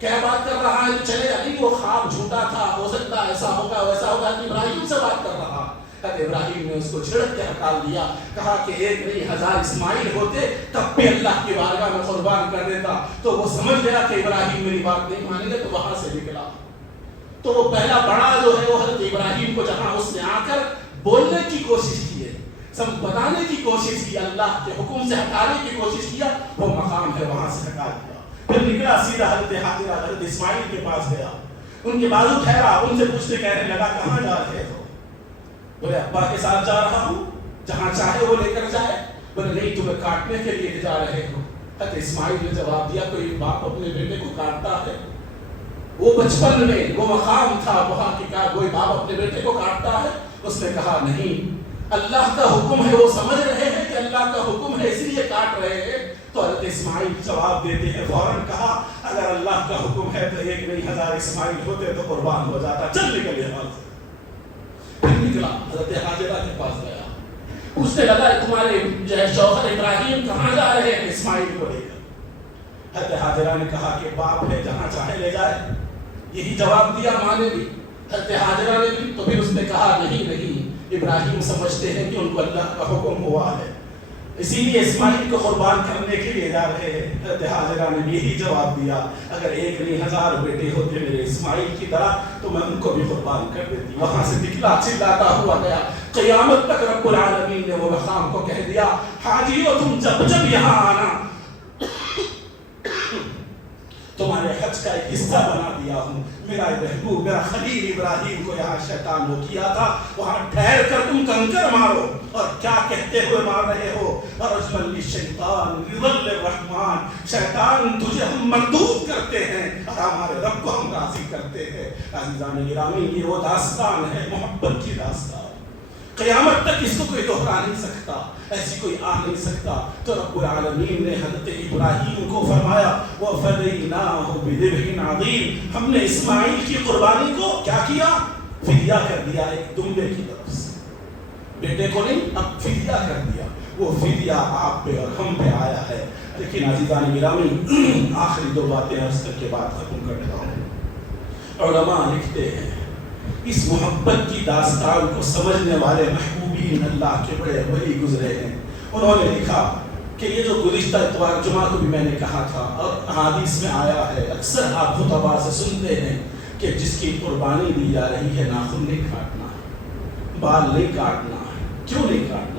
کیا بات کر رہا ہے, چلے گا نہیں, وہ خواب جھوٹا تھا, ہو سکتا ایسا ہوگا ویسا ہوگا. ابراہیم سے بات کر رہا. حضرت ابراہیم نے اس کو چھڑک کے ہٹا دیا, کہا کہ 1 نہیں 1000 اسماعیل ہوتے تب بھی اللہ کی بارگاہ میں قربان کر دیتا. تو وہ سمجھ گیا کہ ابراہیم میری بات نہیں مانے گا, تو وہاں سے نکلا. تو وہ پہلا بڑا جو ہے وہ حضرت ابراہیم کو جہاں اس نے آ کر بولنے کی کوشش کی ہے, سب بتانے کی کوشش کی, اللہ کے حکم سے ہٹانے کی کوشش کیا, وہ مقام ہے وہاں سے ہٹا دیا. پھر نکلا سیدھا حضرت حاجرہ, حضرت اسماعیل کے پاس گیا, ان کے بازو ٹھہرا, ان سے پوچھتے کہنے لگا کہاں جا رہے ہو؟ بولے ابا کے ساتھ جا رہا ہوں, جہاں چاہے وہ لے کر جائے. بولے نہیں تمہیں کاٹنے کے لیے جا رہے ہو. حضرت اسماعیل نے جواب دیا کوئی باپ اپنے بیٹے کو کاٹتا ہے؟ وہ بچپن میں وہ مقام تھا وہاں کی, کہا کوئی باپ اپنے بیٹے کو کاٹتا ہے؟ اس نے کہا نہیں, اللہ کا حکم ہے, وہ سمجھ رہے ہیں کہ اللہ کا حکم ہے اس لیے کاٹ رہے ہیں. تو حضرت اسماعیل جواب دیتے ہیں, فوراً کہا اگر اللہ کا حکم ہے تو 1 نہیں 1000 اسماعیل ہوتے تو قربان ہو جاتا, چل نکل یہاں سے. پھر نکلا, حضرت حاجرہ کے پاس گیا, پوچھنے لگا تمہارے جو ہے شوہر ابراہیم کہاں جا رہے ہیں اسماعیل کو لے کر؟ حضرت حاجرہ نے کہا کہ باپ ہے جہاں چاہے لے جائے. یہی جواب دیا ماں نے بھی, حضرت حاجرہ نے بھی. تو پھر اس نے کہا نہیں, ابراہیم سمجھتے ہیں کہ ان کو اللہ کا حکم ہوا ہے, اسی لیے اسماعیل کو قربان کرنے کے لیے جا رہے ہیں. حضرت حاجرہ نے یہی جواب دیا اگر 1 نہیں 1000 بیٹے ہوتے میرے اسماعیل کی طرح تو میں ان کو بھی قربان کر دیتی. وہاں سے نکلا, چلاتا ہوا گیا. قیامت تک رب العالمین نے وہ مقام کو کہہ دیا حاجیو تم جب یہاں آنا تمہارے حج کا ایک حصہ بنا دیا ہوں. میرا محبوب میرا خلیل ابراہیم کو یہاں شیطان وہ کیا تھا, وہاں ٹھہر کر تم کنکر مارو. اور کیا کہتے ہوئے مار رہے ہو, ورجمن للشیطان رضل الرحمن, شیطان تجھے ہم مردود کرتے ہیں اور ہمارے رب کو ہم راضی کرتے ہیں. عزیزان گرامی, یہ وہ داستان ہے محبت کی داستان, قیامت تک اس کو کوئی دوہرا نہیں سکتا, ایسی کوئی آ نہیں سکتا. تو رب العالمین نے حضرت ابراہیم کو فرمایا وَفَدَيْنَاهُ بِذِبْحٍ عَظِيمٍ, ہم نے اسماعیل کی قربانی کو کیا کیا, فدیہ کر دیا ایک دمبے کی طرف سے، بیٹے کو نہیں، اب فدیہ کر دیا. وہ فدیہ آپ پہ اور ہم پہ آیا ہے. لیکن عزیزان گرامی، آخری دو باتیں عرض کر کے بات ختم کر دیتا ہوں. علماء لکھتے ہیں اس محبت کی داستان کو سمجھنے والے محبوبین اللہ کے بڑے ولی گزرے ہیں. انہوں نے لکھا کہ یہ جو گزشتہ اتوار جمعہ کو بھی میں نے کہا تھا اور احادیث میں آیا ہے، اکثر آپ خطباء سے سنتے ہیں کہ جس کی قربانی دی جا رہی ہے ناخن نہیں کاٹنا، بال نہیں کاٹنا. کیوں نہیں کاٹنا؟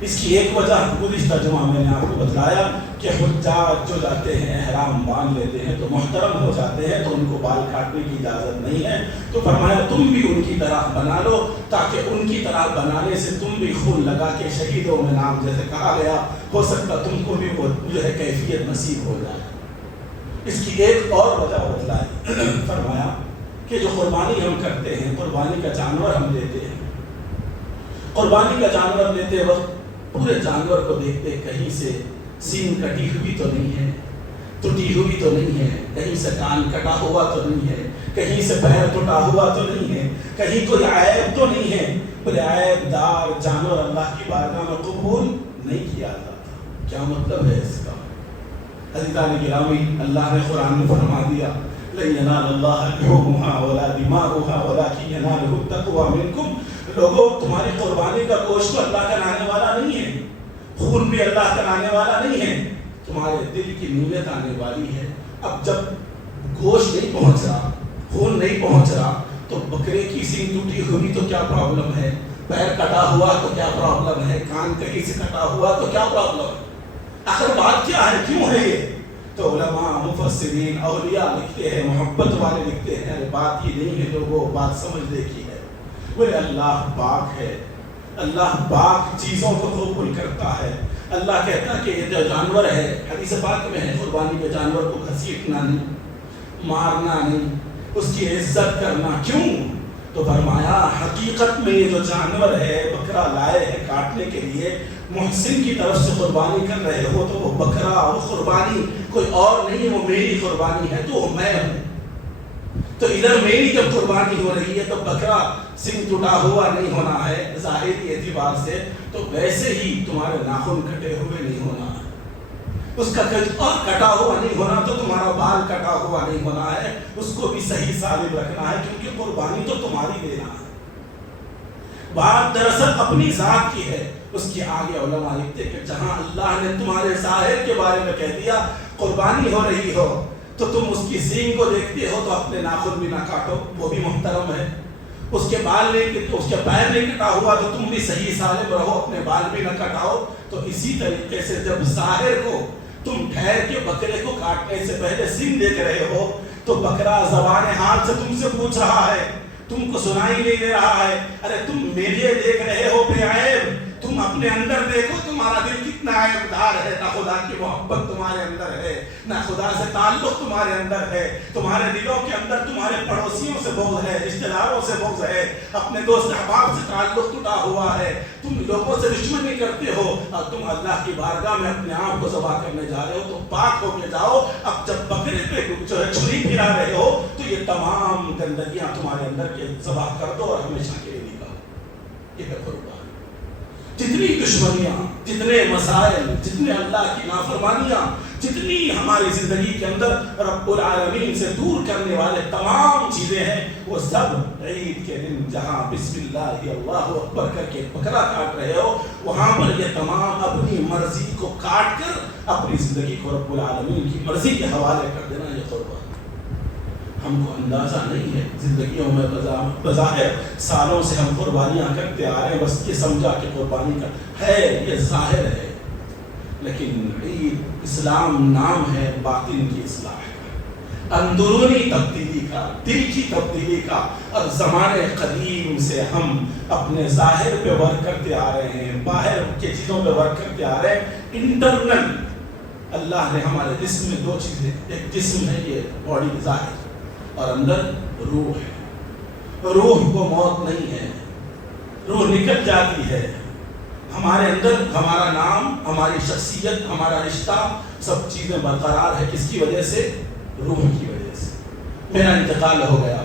اس کی ایک وجہ گزشتہ جمعہ میں نے آپ کو بتلایا کہ حجاج جو جاتے ہیں احرام باندھ لیتے ہیں تو محترم ہو جاتے ہیں تو ان کو بال کاٹنے کی اجازت نہیں ہے. تو فرمایا تم بھی ان کی طرح بنا لو تاکہ ان کی طرح بنانے سے تم بھی خون لگا کے شہیدوں میں نام جیسے کہا گیا، ہو سکتا تم کو بھی وہ جو ہے کیفیت نصیب ہو جائے. اس کی ایک اور وجہ بتلائی، فرمایا کہ جو قربانی ہم کرتے ہیں، قربانی کا جانور ہم لیتے ہیں، قربانی کا جانور لیتے وقت پورے جانور کو دیکھتے کہیں سے سین کٹی ہوئی تو نہیں ہے، ٹوٹی ہوئی تو نہیں ہے، کہیں سے کان کٹا ہوا تو نہیں ہے، کہیں سے پیر ٹوٹا ہوا تو نہیں ہے، کہیں کوئی عیب تو نہیں ہے. بولے عیب دار جانور اللہ کی بارگاہ میں قبول نہیں کیا جاتا. کیا مطلب ہے اس کا؟ عزیزان گرامی، اللہ نے قرآن میں فرما دیا لن ینال اللہ لحومها ولا دماؤها ولکن ینالہ التقوی منکم. لوگوں، تمہاری قربانی کا گوشت تو اللہ کا لانے والا نہیں ہے، خون بھی اللہ کا لانے والا نہیں ہے، تمہارے دل کی نیت آنے والی ہے. اب جب گوشت نہیں پہنچ رہا، خون نہیں پہنچ رہا، تو بکرے کی سینگ ٹوٹی ہوئی تو کیا پرابلم ہے، پیر کٹا ہوا تو کیا پرابلم ہے، کان کہیں سے کٹا ہوا تو کیا پرابلم ہے؟ آخر بات کیا ہے، کیوں ہے یہ؟ تو علماء، مفسرین، اولیاء لکھتے ہیں، محبت والے لکھتے ہیں ارے بات یہ نہیں ہے لوگوں، بات سمجھنے کی ہے. بولے اللہ پاک ہے، اللہ پاک چیزوں کو قبول کرتا ہے. اللہ کہتا کہ یہ جو جانور ہے، حدیث پاک میں ہے، قربانی کے جانور کو گھسیٹنا نہیں، مارنا نہیں، اس کی عزت کرنا. کیوں؟ تو فرمایا حقیقت میں یہ جو جانور ہے، بکرا لائے ہیں کاٹنے کے لیے، محسن کی طرف سے قربانی کر رہے ہو تو وہ بکرا، وہ قربانی کوئی اور نہیں ہے، وہ میری قربانی ہے، تو وہ میں ہوں. تو ادھر میری جب قربانی ہو رہی ہے تو بکرا سنگ ٹوٹا ہوا نہیں ہونا ہے ظاہری اعتبار سے، تو ویسے ہی تمہارے ناخن کٹے ہوئے نہیں ہونا ہے، اس کا اور کٹا ہوا نہیں ہونا، تو تمہارا بال کٹا ہوا نہیں ہونا ہے، اس کو بھی صحیح سالم رکھنا ہے، کیونکہ قربانی تو تمہاری دینا ہے. بات دراصل اپنی ذات کی ہے. اس کے آگے علماء لکھتے کہ جہاں اللہ نے تمہارے ظاہر کے بارے میں کہہ دیا قربانی ہو رہی ہو، تو تم اس کی سینگ کو دیکھتے ہو تو اپنے ناخن بھی نہ کاٹو، وہ بھی محترم ہے. اس کے بال نہیں، اس کے پیر نہیں کٹا ہوا تو تم بھی صحیح سالم رہو، اپنے بال بھی نہ کٹاؤ. تو اسی طریقے سے جب ظاہر کو تم ٹھہر کے بکرے کو کاٹنے سے پہلے سینگ دیکھ رہے ہو تو بکرا زبان حال سے تم سے پوچھ رہا ہے، تم کو سنائی نہیں دے رہا ہے، ارے تم میرے دیکھ رہے ہو بے عیب، تم اپنے اندر دیکھو تمہارا دل کتنا عیب دار ہے. نہ خدا کی محبت تمہارے اندر ہے، نہ خدا سے تعلق تمہارے اندر ہے، تمہارے دلوں کے اندر تمہارے پڑوسیوں سے بغض ہے، رشتہ داروں سے بغض ہے، اپنے دوست احباب سے تعلق ٹوٹا ہوا ہے، تم لوگوں سے دشمنی کرتے ہو اور تم اللہ کی بارگاہ میں اپنے آپ کو ذبح کرنے جا رہے ہو. تو پاک ہو کے جاؤ. اب جب بکرے پہ جو ہے چھری پھرا رہے ہو تو یہ تمام گندگیاں تمہارے اندر کے ذبح کر دو اور ہمیشہ کے لیے نکالو. یہ ہے قربانی. جتنی دشمنیاں، جتنے مسائل، جتنے اللہ کی نافرمانیاں، جتنی ہماری زندگی کے اندر رب العالمین سے دور کرنے والے تمام چیزیں ہیں، وہ سب عید کے دن جہاں بسم اللہ اللہ اکبر کر کے بکرا کاٹ رہے ہو، وہاں پر یہ تمام اپنی مرضی کو کاٹ کر اپنی زندگی کو رب العالمین کی مرضی کے حوالے کر دینا. یہ قربانی ہم کو اندازہ نہیں ہے. زندگیوں میں بظاہر سالوں سے ہم قربانیاں کرتے آ رہے ہیں، بس یہ سمجھا کہ قربانی کا ہے، یہ ظاہر ہے. لیکن عید اسلام نام ہے باطن کی اصلاح کا، اندرونی تبدیلی کا، دل کی تبدیلی کا. اور زمانے قدیم سے ہم اپنے ظاہر پہ ورک کرتے آ رہے ہیں، باہر کی چیزوں پہ ورک کرتے آ رہے ہیں. انٹرنل اللہ نے ہمارے جسم میں دو چیزیں، ایک جسم ہے یہ باڈی ظاہر، اور اندر روح ہے. روح کو موت نہیں ہے، روح نکل جاتی ہے. ہمارے اندر ہمارا نام، ہماری شخصیت، ہمارا رشتہ، سب چیزیں برقرار ہے. کس کی وجہ سے؟ روح کی وجہ سے. میرا انتقال ہو گیا،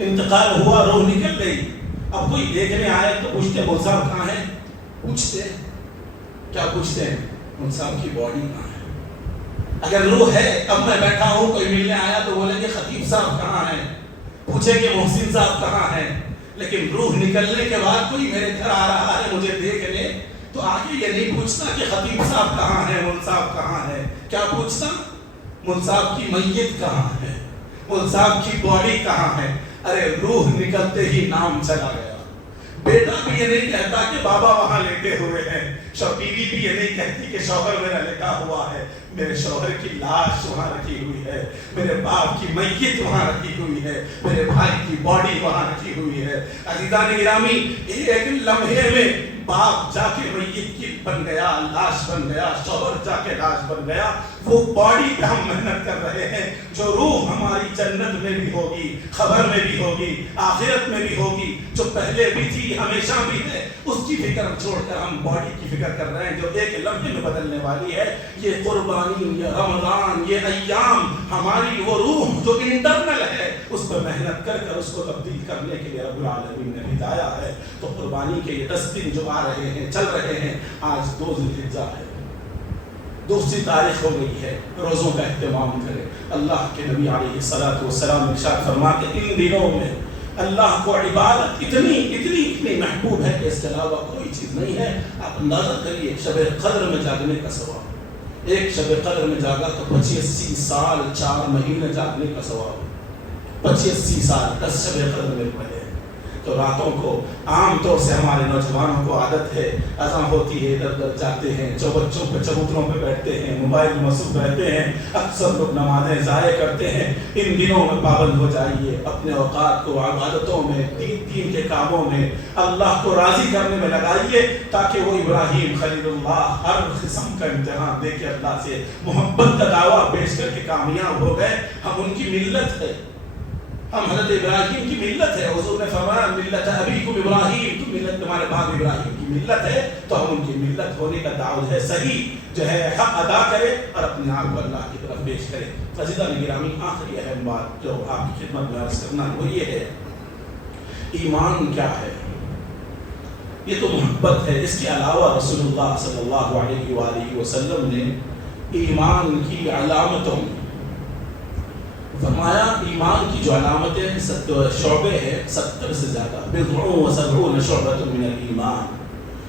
انتقال ہوا، روح نکل گئی. اب کوئی دیکھنے آئے تو پوچھتے مول صاحب کہاں ہے؟ پوچھتے کیا پوچھتے ہیں؟ مول صاحب کی باڈی کہاں ہے؟ اگر روح ہے، اب میں بیٹھا ہوں کوئی ملنے آیا تو بولیں گے خطیب صاحب کہاں ہیں، پوچھیں گے محسن صاحب کہاں ہیں. لیکن روح نکلنے کے بعد کوئی میرے گھر آ رہا ہے مجھے دیکھنے تو آگے یہ نہیں پوچھتا کہ خطیب صاحب کہاں ہے، مول صاحب کہاں ہے. کیا پوچھتا؟ مول صاحب کی میت کہاں ہے، مول صاحب کی باڈی کہاں ہے. ارے روح نکلتے ہی نام چلا گیا. بیٹا بھی یہ نہیں کہتا کہ بابا وہاں لیٹے ہوئے ہیں، بیوی بھی یہ نہیں کہتی کہ شوہر میرا لیٹا ہوا ہے. میرے شوہر کی لاش وہاں رکھی ہوئی ہے، میرے باپ کی میت وہاں رکھی ہوئی ہے، میرے بھائی کی باڈی وہاں رکھی ہوئی ہے. عزیزان گرامی، ایک لمحے میں باپ جا کے میت کی بن گیا، لاش بن گیا، شوہر جا کے لاش بن گیا. وہ باڈی پہ ہم محنت کر رہے ہیں. جو روح ہماری جنت میں بھی ہوگی، خبر میں بھی ہوگی، آخرت میں بھی ہوگی، جو پہلے بھی تھی ہمیشہ بھی ہے، اس کی فکر چھوڑ کر ہم باڈی کی فکر کر رہے ہیں جو ایک لمحے میں بدلنے والی ہے. یہ قربانی، یہ رمضان، یہ ایام، ہماری وہ روح جو انٹرنل ہے اس پہ محنت کر کر اس کو تبدیل کرنے کے لیے رب العالمین نے بھیجایا ہے. تو قربانی کے یہ 10 دن جو آ رہے ہیں، چل رہے ہیں. آج 2 ذی الحجہ ہے، دوسری تاریخ ہو گئی ہے. روزوں کا اہتمام کریں. اللہ کے نبی علیہ الصلوۃ والسلام ارشاد فرماتے ان دنوں میں اللہ کو عبادت اتنی محبوب ہے کہ اس کے علاوہ کوئی چیز نہیں ہے. آپ اندازہ کریے شب قدر میں جاگنے کا ثواب. ایک شب قدر میں جاگا تو 25-80 سال 4 مہینے جاگنے کا ثواب. 25-80 سال 10 شب قدر میں پڑے. تو راتوں کو عام طور سے ہمارے نوجوانوں کو عادت ہے، اذان ہوتی ہے ادھر ادھر جاتے ہیں، چوبچوں پہ چبوتروں پہ بیٹھتے ہیں، موبائل میں مصروف رہتے ہیں، اکثر لوگ نمازیں ضائع کرتے ہیں. ان دنوں میں پابند ہو جائیے، اپنے اوقات کو عبادتوں میں، دین کے کاموں میں، اللہ کو راضی کرنے میں لگائیے تاکہ وہ ابراہیم خلیل اللہ ہر قسم کا امتحان دے کے اللہ سے محبت کا دعویٰ پیش کر کے کامیاب ہو گئے. ہم ان کی ملت ہے، ہم حضرت ابراہیم کی ملت ہے. حضور نے فرمایا ملت ابیکم ابراہیم، تو ملت تمہارے باپ ابراہیم کی ملت ہے. تو ہم ان کی ملت ہونے کا دعوت ہے، صحیح جو ہے حق ادا کرے اور اپنے آپ کو اللہ کی طرف پیش کرے. عزیزان گرامی، آخری اہم بات جو آپ کی خدمت میں عرض کرنا وہ یہ ہے، ایمان کیا ہے؟ یہ تو محبت ہے. اس کے علاوہ رسول اللہ صلی اللہ علیہ وآلہ وسلم نے ایمان کی علامتوں فرمایا، ایمان کی جو علامتیں شعبے ہیں 70 سے زیادہ، 70 شعبۃ من الایمان،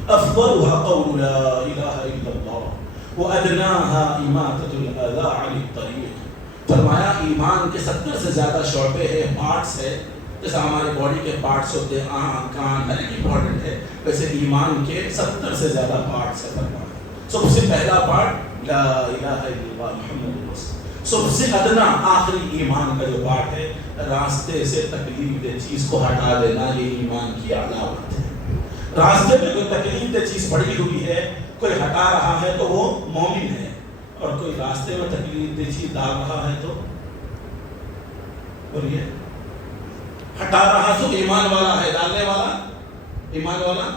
افضلها قول لا الہ الا اللہ وادناها اماطۃ الاذى عن الطریق. فرمایا ایمان کے 70 سے زیادہ شعبے ہیں، پارٹس ہے. جیسا ہمارے باڈی کے پارٹس ہوتے ہیں، آنکھ کان ہر ایک امپورٹنٹ ہے، ویسے ایمان کے 70 سے زیادہ پارٹس ہیں. فرمایا سب سے پہلا پارٹ لا الہ الا اللہ محمد رسول. سب سے ادنا آخری ایمان کا جو پارٹ ہے، راستے سے تکلیف دہ چیز کو ہٹا دینا، یہ ایمان کی علامت ہے. راستے میں کوئی تکلیف دہ چیز پڑی ہوئی ہے، کوئی ہٹا رہا ہے تو وہ مومن ہے، اور کوئی راستے میں تکلیف دہ چیز ڈال رہا ہے تو بولیے ہٹا رہا تو ایمان والا ہے، ڈالنے والا ایمان والا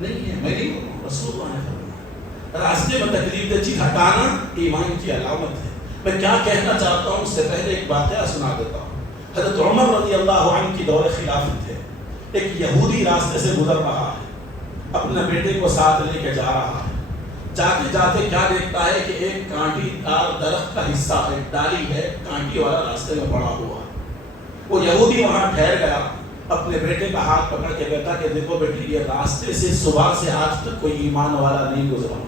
نہیں ہے. میں نہیں بول رہا ہوں، رسول اللہ نے فرمایا راستے میں تکلیف دہ چیز ہٹانا ایمان کی علامت ہے. میں کیا کہنا چاہتا ہوں اس سے پہلے ایک واقعہ سنا دیتا ہوں. حضرت عمر رضی اللہ عنہ کی دور خلافت ہے. ایک یہودی راستے سے گزر رہا ہے، اپنے بیٹے کو ساتھ لے کے جا رہا ہے. جاتے جاتے کیا دیکھتا ہے کہ ایک کانٹی دار درخت کا حصہ ہے، ڈالی ہے، کانٹی والا راستے میں پڑا ہوا ہے. وہ یہودی وہاں ٹھہر گیا، اپنے بیٹے کا ہاتھ پکڑ کے کہتا کہ دیکھو بیٹی، یہ راستے سے صبح سے آج تک کوئی ایمان والا نہیں گزرا.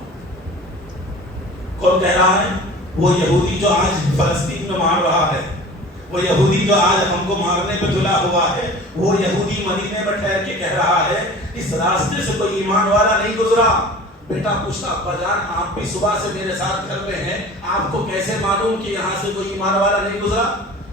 کون کہہ رہا ہے؟ وہ یہودی جو آج فلسطین میں مار رہا ہے، وہ یہودی جو آج ہم کو مارنے پہ تلا ہوا ہے، وہ یہودی مدینے میں ٹھہر کے کہہ رہا ہے اس راستے سے کوئی ایمان والا نہیں گزرا. بیٹا پوچھتا ابا جان آپ بھی صبح سے میرے ساتھ گھر میں ہیں، آپ کو کیسے معلوم کہ یہاں سے کوئی ایمان والا نہیں گزرا؟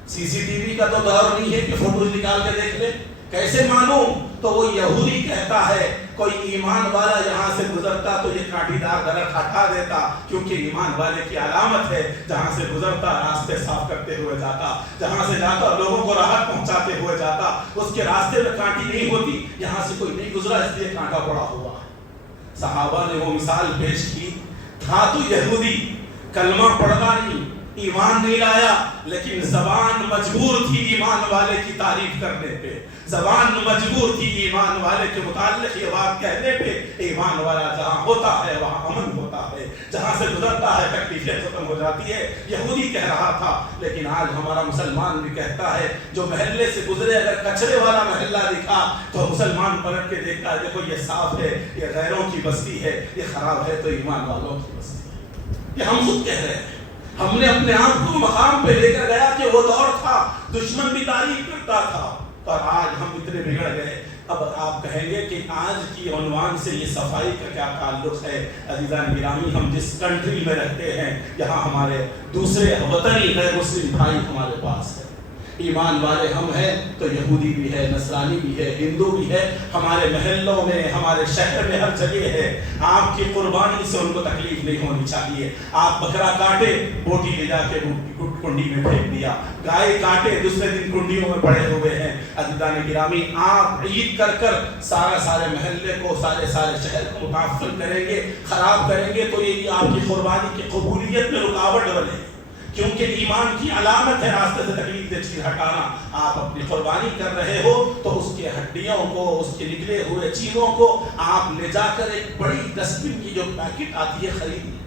سی سی ٹی وی کا تو دور نہیں ہے کہ فوٹوز نکال کے دیکھ لے، کیسے معلوم؟ تو وہ یہودی کہتا ہے کوئی ایمان والا یہاں سے گزرتا تو یہ کانٹی دار درخت ہٹا دیتا، کیونکہ ایمان والے کی علامت ہے جہاں سے گزرتا راستے صاف کرتے ہوئے جاتا، جہاں سے جاتا لوگوں کو راحت پہنچاتے ہوئے جاتا. اس کے راستے میں کانٹی نہیں ہوتی، یہاں سے کوئی نہیں گزرا اس لیے کانٹا پڑا ہوا ہے. صحابہ نے وہ مثال پیش کی، تھا تو یہودی، کلمہ پڑھنا نہیں، ایمان نہیں لایا، لیکن زبان مجبور تھی ایمان والے کی تعریف کرنے پہ، زبان مجبور تھی ایمان والے کے متعلق یہ بات کہنے پہ۔ ایمان والا جہاں ہوتا ہے وہاں امن ہوتا ہے، جہاں سے گزرتا ہے تکلیفیں ختم ہو جاتی ہے۔ یہودی کہہ رہا تھا، لیکن آج ہمارا مسلمان بھی کہتا ہے، جو محلے سے گزرے اگر کچرے والا محلہ دکھا تو مسلمان پلٹ کے دیکھتا ہے، دیکھو یہ صاف ہے، یہ غیروں کی بستی ہے، یہ خراب ہے تو ایمان والوں کی بستی ہے۔ یہ ہم خود کہہ رہے ہیں۔ ہم نے اپنے آپ کو مقام پہ لے کر گیا کہ وہ دور تھا دشمن بھی تعریف کرتا تھا، اور آج ہم اتنے بگڑ گئے۔ اب آپ کہیں گے کہ آج کی عنوان سے یہ صفائی کا کیا تعلق ہے؟ عزیزان گرامی، ہم جس کنٹری میں رہتے ہیں یہاں ہمارے دوسرے وطنی غیر مسلم بھائی ہمارے پاس ہے، ایمان والے ہم ہیں تو یہودی بھی ہے، نصرانی بھی ہے، ہندو بھی ہے، ہمارے محلوں میں ہمارے شہر میں ہر جگہ ہے۔ آپ کی قربانی سے ان کو تکلیف نہیں ہونی چاہیے۔ آپ بکرا کاٹے، بوٹی لے جا کے کنڈی میں پھینک دیا، گائے کاٹے دوسرے دن کنڈیوں میں پڑے ہوئے ہیں۔ عزیزان گرامی، آپ عید کر کر سارے محلے کو سارے شہر کو متاثر کریں گے، خراب کریں گے تو یہ آپ کی قربانی کی قبولیت میں رکاوٹ بنے، کیونکہ ایمان کی علامت ہے راستے سے تکلیف دہ چیز ہٹانا۔ آپ اپنی قربانی کر رہے ہو تو اس کے ہڈیوں کو، اس کے نکلے ہوئے چیزوں کو آپ لے جا کر ایک بڑی ڈسٹ بن کی جو پیکٹ آتی ہے خریدیے۔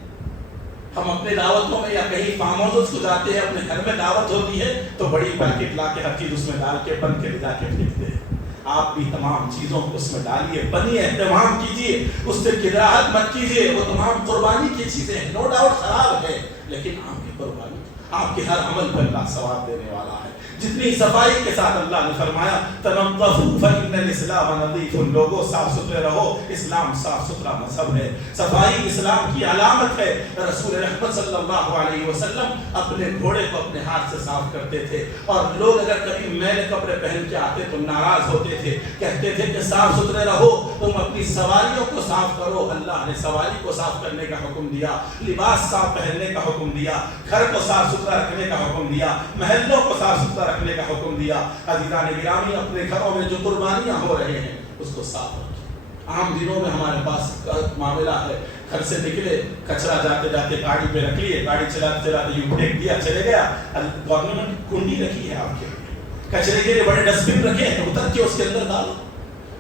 ہم اپنے دعوتوں میں یا کہیں فارم ہاؤس کو جاتے ہیں، اپنے گھر میں دعوت ہوتی ہے تو بڑی پیکٹ لا کے ہر چیز اس میں ڈال کے بن کے لے جا کے پھینکتے ہیں۔ آپ بھی تمام چیزوں کو اس میں ڈالیے، بنیے، اہتمام کیجیے، اس سے کراہت مت کیجیے۔ وہ تمام قربانی کی چیزیں ہیں، نو ڈاؤٹ خراب ہے، لیکن آپ کی قربانی، آپ کے ہر عمل پر اللہ ثواب دینے والا ہے۔ جتنی صفائی کے ساتھ اللہ نے فرمایا تنظفوا فإن الإسلام نظیف، لوگوں صاف ستھرے رہو، اسلام صاف ستھرا مذہب ہے، صفائی اسلام کی علامت ہے۔ رسول رحمت صلی اللہ علیہ وسلم اپنے گھوڑے کو اپنے ہاتھ سے صاف کرتے تھے، اور لوگ اگر کبھی میلے کپڑے پہن کے آتے تو ناراض ہوتے تھے، کہتے تھے کہ صاف ستھرے رہو، تم اپنی سواریوں کو صاف کرو۔ اللہ نے سواری کو صاف کرنے کا حکم دیا، لباس صاف پہننے کا حکم دیا، گھر کو صاف ستھرا رکھنے کا حکم دیا، محلوں کو صاف ستھرا رکھنے کا حکم دیا۔ عزیزان گرامی، اپنے گھروں میں جو قربانیاں ہو رہے ہیں اس کو صاف رکھیں۔ عام دنوں میں ہمارے پاس معاملہ ہے، گھر سے نکلے، کچرا جاتے جاتے گاڑی پہ رکھ لیے، گاڑی چلاتے چلاتے یوں پھینک دیا، چلے گیا۔ گورنمنٹ نے کنڈی رکھی ہے آپ کے لیے، کچرے کے لیے بڑے ڈسٹ بن رکھے ہیں، اتر کے اس کے اندر ڈالو۔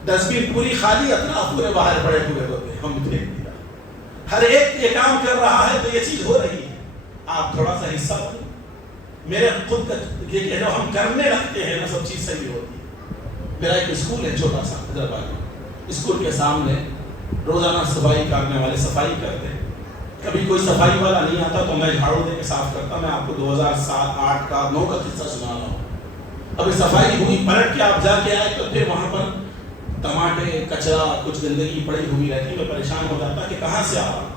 ڈسٹ بن پوری خالی، اطراف پورے باہر پڑے ہوئے ہوتے ہیں، ہم پھینک دیا۔ ہر ایک یہ کام کر رہا ہے تو یہ چیز ہو رہی ہے، آپ تھوڑا سا حصہ بنیں۔ میرے خود کا یہ کہ ہم کرنے لگتے ہیں نا سب چیز صحیح ہوتی ہے۔ میرا ایک اسکول ہے چھوٹا سا حیدرآباد، اسکول کے سامنے روزانہ صفائی کرنے والے صفائی کرتے ہیں۔ کبھی کوئی صفائی والا نہیں آتا تو میں جھاڑو دے کے صاف کرتا۔ میں آپ کو 2007، 8 کا 9 کا قصہ سنا رہا ہوں۔ ابھی صفائی ہوئی، پلٹ کے آپ جا کے آئے تو پھر وہاں پر ٹماٹے، کچرا، کچھ گندگی پڑی ہوئی رہتی، میں پریشان ہو جاتا کہ کہاں سے آ رہا۔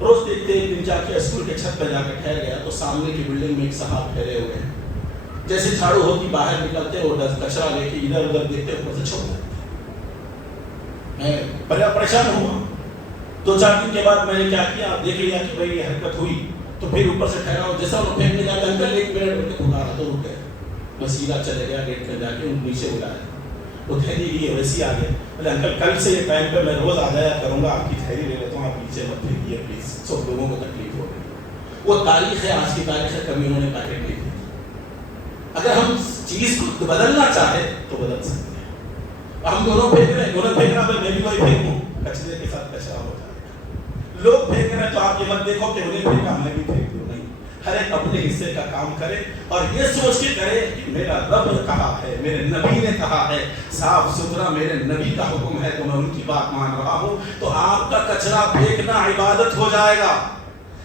روز دیکھتے ایک دن جا کے اسکول کے چھت پہ جا کے ٹھہر گیا تو سامنے کی بلڈنگ میں ایک صاحب ٹھہرے ہوئے ہیں، جیسے جھاڑو ہوتی باہر نکلتے وہ کچرا لے کے ادھر ادھر دیکھتے اوپر سے چھوڑ دیتے۔ میں بڑا پریشان ہوا۔ 2-4 دن کے بعد میں نے کیا کیا، دیکھ لیا کہ بھائی یہ حرکت ہوئی تو پھر اوپر سے ٹھہرا، جیسا انہوں پھینکنے جا کے انکل 1 منٹ بیٹھ کے پکارا تو رک گئے۔ میں سیدھا چلے گیا گیٹ پہ جا کے ان نیچے بلایا، وہ تھیلی لیے ویسی آ گئے۔ بولے انکل کل سے یہ ٹائم پہ میں روز آ جایا کروں گا، آپ کی تھیلی لے لیتا ہوں، آپ نیچے مت پھینکیے پلیز، سب لوگوں کو تکلیف ہو رہی ہے۔ وہ تاریخ ہے، آج کی تاریخ ہے، کبھی انہوں نے پیکٹ نہیں دی۔ اگر ہم چیز کو بدلنا چاہے تو بدل سکتے ہیں۔ ہم دونوں پھینک رہے ہیں، دونوں پھینک رہا میں بھی وہی پھینکوں، کچرے کے ساتھ کچرا ہو جائے گا۔ لوگ پھینک رہے ہیں تو آپ یہ مت دیکھو کہ انہیں پھینکا میں بھی پھینک دوں، نہیں، ہر ایک اپنے حصے کا کام کرے اور یہ سوچ کے کرے کہ میرا رب نے کہا ہے، میرے نبی نے کہا ہے صاف ستھرا، میرے نبی کا حکم ہے تو میں ان کی بات مان رہا ہوں۔ تو آپ کا کچرا پھینکنا عبادت ہو جائے گا،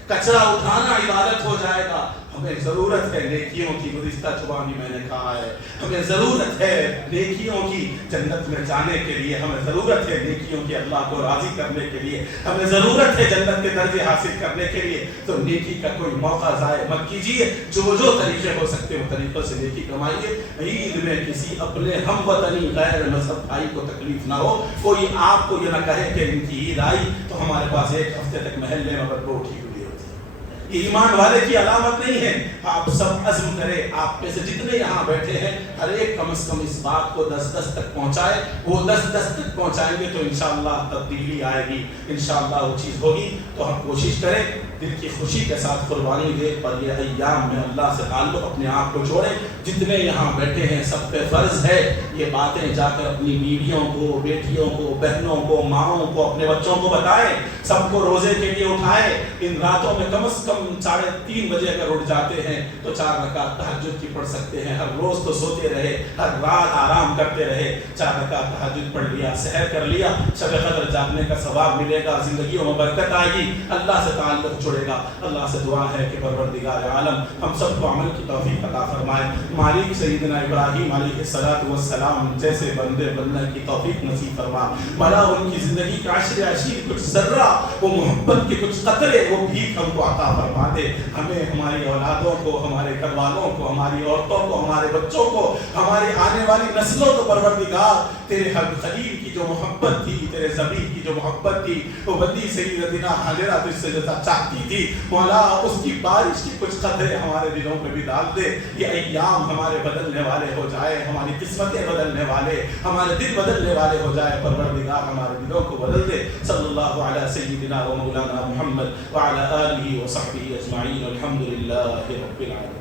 کچرا اٹھانا عبادت ہو جائے گا۔ ہمیں ضرورت ہے نیکیوں کی، گزشتہ جمعہ بھی میں نے کہا ہے، ہمیں ضرورت ہے نیکیوں کی جنت میں جانے کے لیے، ہمیں ضرورت ہے نیکیوں کی اللہ کو راضی کرنے کے لیے، ہمیں ضرورت ہے جنت کے درجے حاصل کرنے کے لیے۔ تو نیکی کا کوئی موقع ضائع مت کیجیے، جو طریقے ہو سکتے ہیں طریقوں سے نیکی کمائیے۔ عید میں کسی اپنے ہم وطنی غیر مذہب بھائی کو تکلیف نہ ہو، کوئی آپ کو یہ نہ کہے کہ ان کی عید آئی تو ہمارے پاس 1 ہفتے تک محلے میں بوٹ ہی ہوئی ہوتی ہے، یہ ایمان والے کی علامت نہیں ہے. آپ سب عزم کریں, آپ میں سے جتنے یہاں بیٹھے ہیں ہر ایک کم از کم اس بات کو 10 تک پہنچائے. وہ 10 تک پہنچائیں گے تو انشاءاللہ تبدیلی آئے گی, انشاءاللہ وہ چیز ہوگی. تو ہم کوشش کریں دل کی خوشی کے ساتھ قربانی دے پر یہ ایام میں اللہ سے تعلق اپنے آپ کو جوڑیں. جتنے یہاں بیٹھے ہیں سب پہ فرض ہے یہ باتیں جا کر اپنی بیویوں کو, بیٹیوں کو, بہنوں کو, ماؤں کو, اپنے بچوں کو بتائیں. سب کو روزے کے لیے اٹھائیں. ان راتوں میں کم از کم 3:30 بجے اگر اٹھ جاتے ہیں تو 4 رکعت تہجد کی پڑھ سکتے ہیں. ہر روز تو سوتے رہے, ہر رات آرام کرتے رہے, 4 رکعت تہجد پڑھ لیا, سحر کر لیا, شب قدر جاگنے کا ثواب ملے گا, زندگیوں میں برکت آئے گی, اللہ سے تعلق جڑے گا. اللہ سے دعا ہے کہ پروردگار عالم ہم سب کو عمل کی توفیق عطا فرمائے. مالک سیدنا ابراہیم علیہ السلام جیسے بندے بننے کی توفیق نصیب فرما. بڑا ان کی زندگی کا عشیر کچھ ذرہ وہ محبت کے کچھ قطرے وہ بھی ہم کو عطا فرما دے. ہمیں, ہماری اولادوں کو, ہمارے گھر والوں کو, ہماری عورتوں کو, ہمارے بچوں کو, ہماری آنے والی نسلوں کو پروردگار تیرے حبیب خلیل کی جو محبت تھی, تیرے ذبیح کی جو محبت تھی, وہ بندی سیدنا حاجرہ تجھ سے جیسا چاہتی تھی مولا, اس کی بارش کی کچھ قطرے ہمارے دلوں پہ بھی ڈال دے. یہ ایام ہمارے بدلنے والے ہو جائے, ہماری قسمتیں بدلنے والے, ہمارے دل بدلنے والے ہو جائے. پروردگار ہمارے دلوں کو بدل دے. صلی اللہ علی سیدنا و مولانا محمد وعلی آلہ و صحبہ اجمعین. الحمد للہ رب العالمین.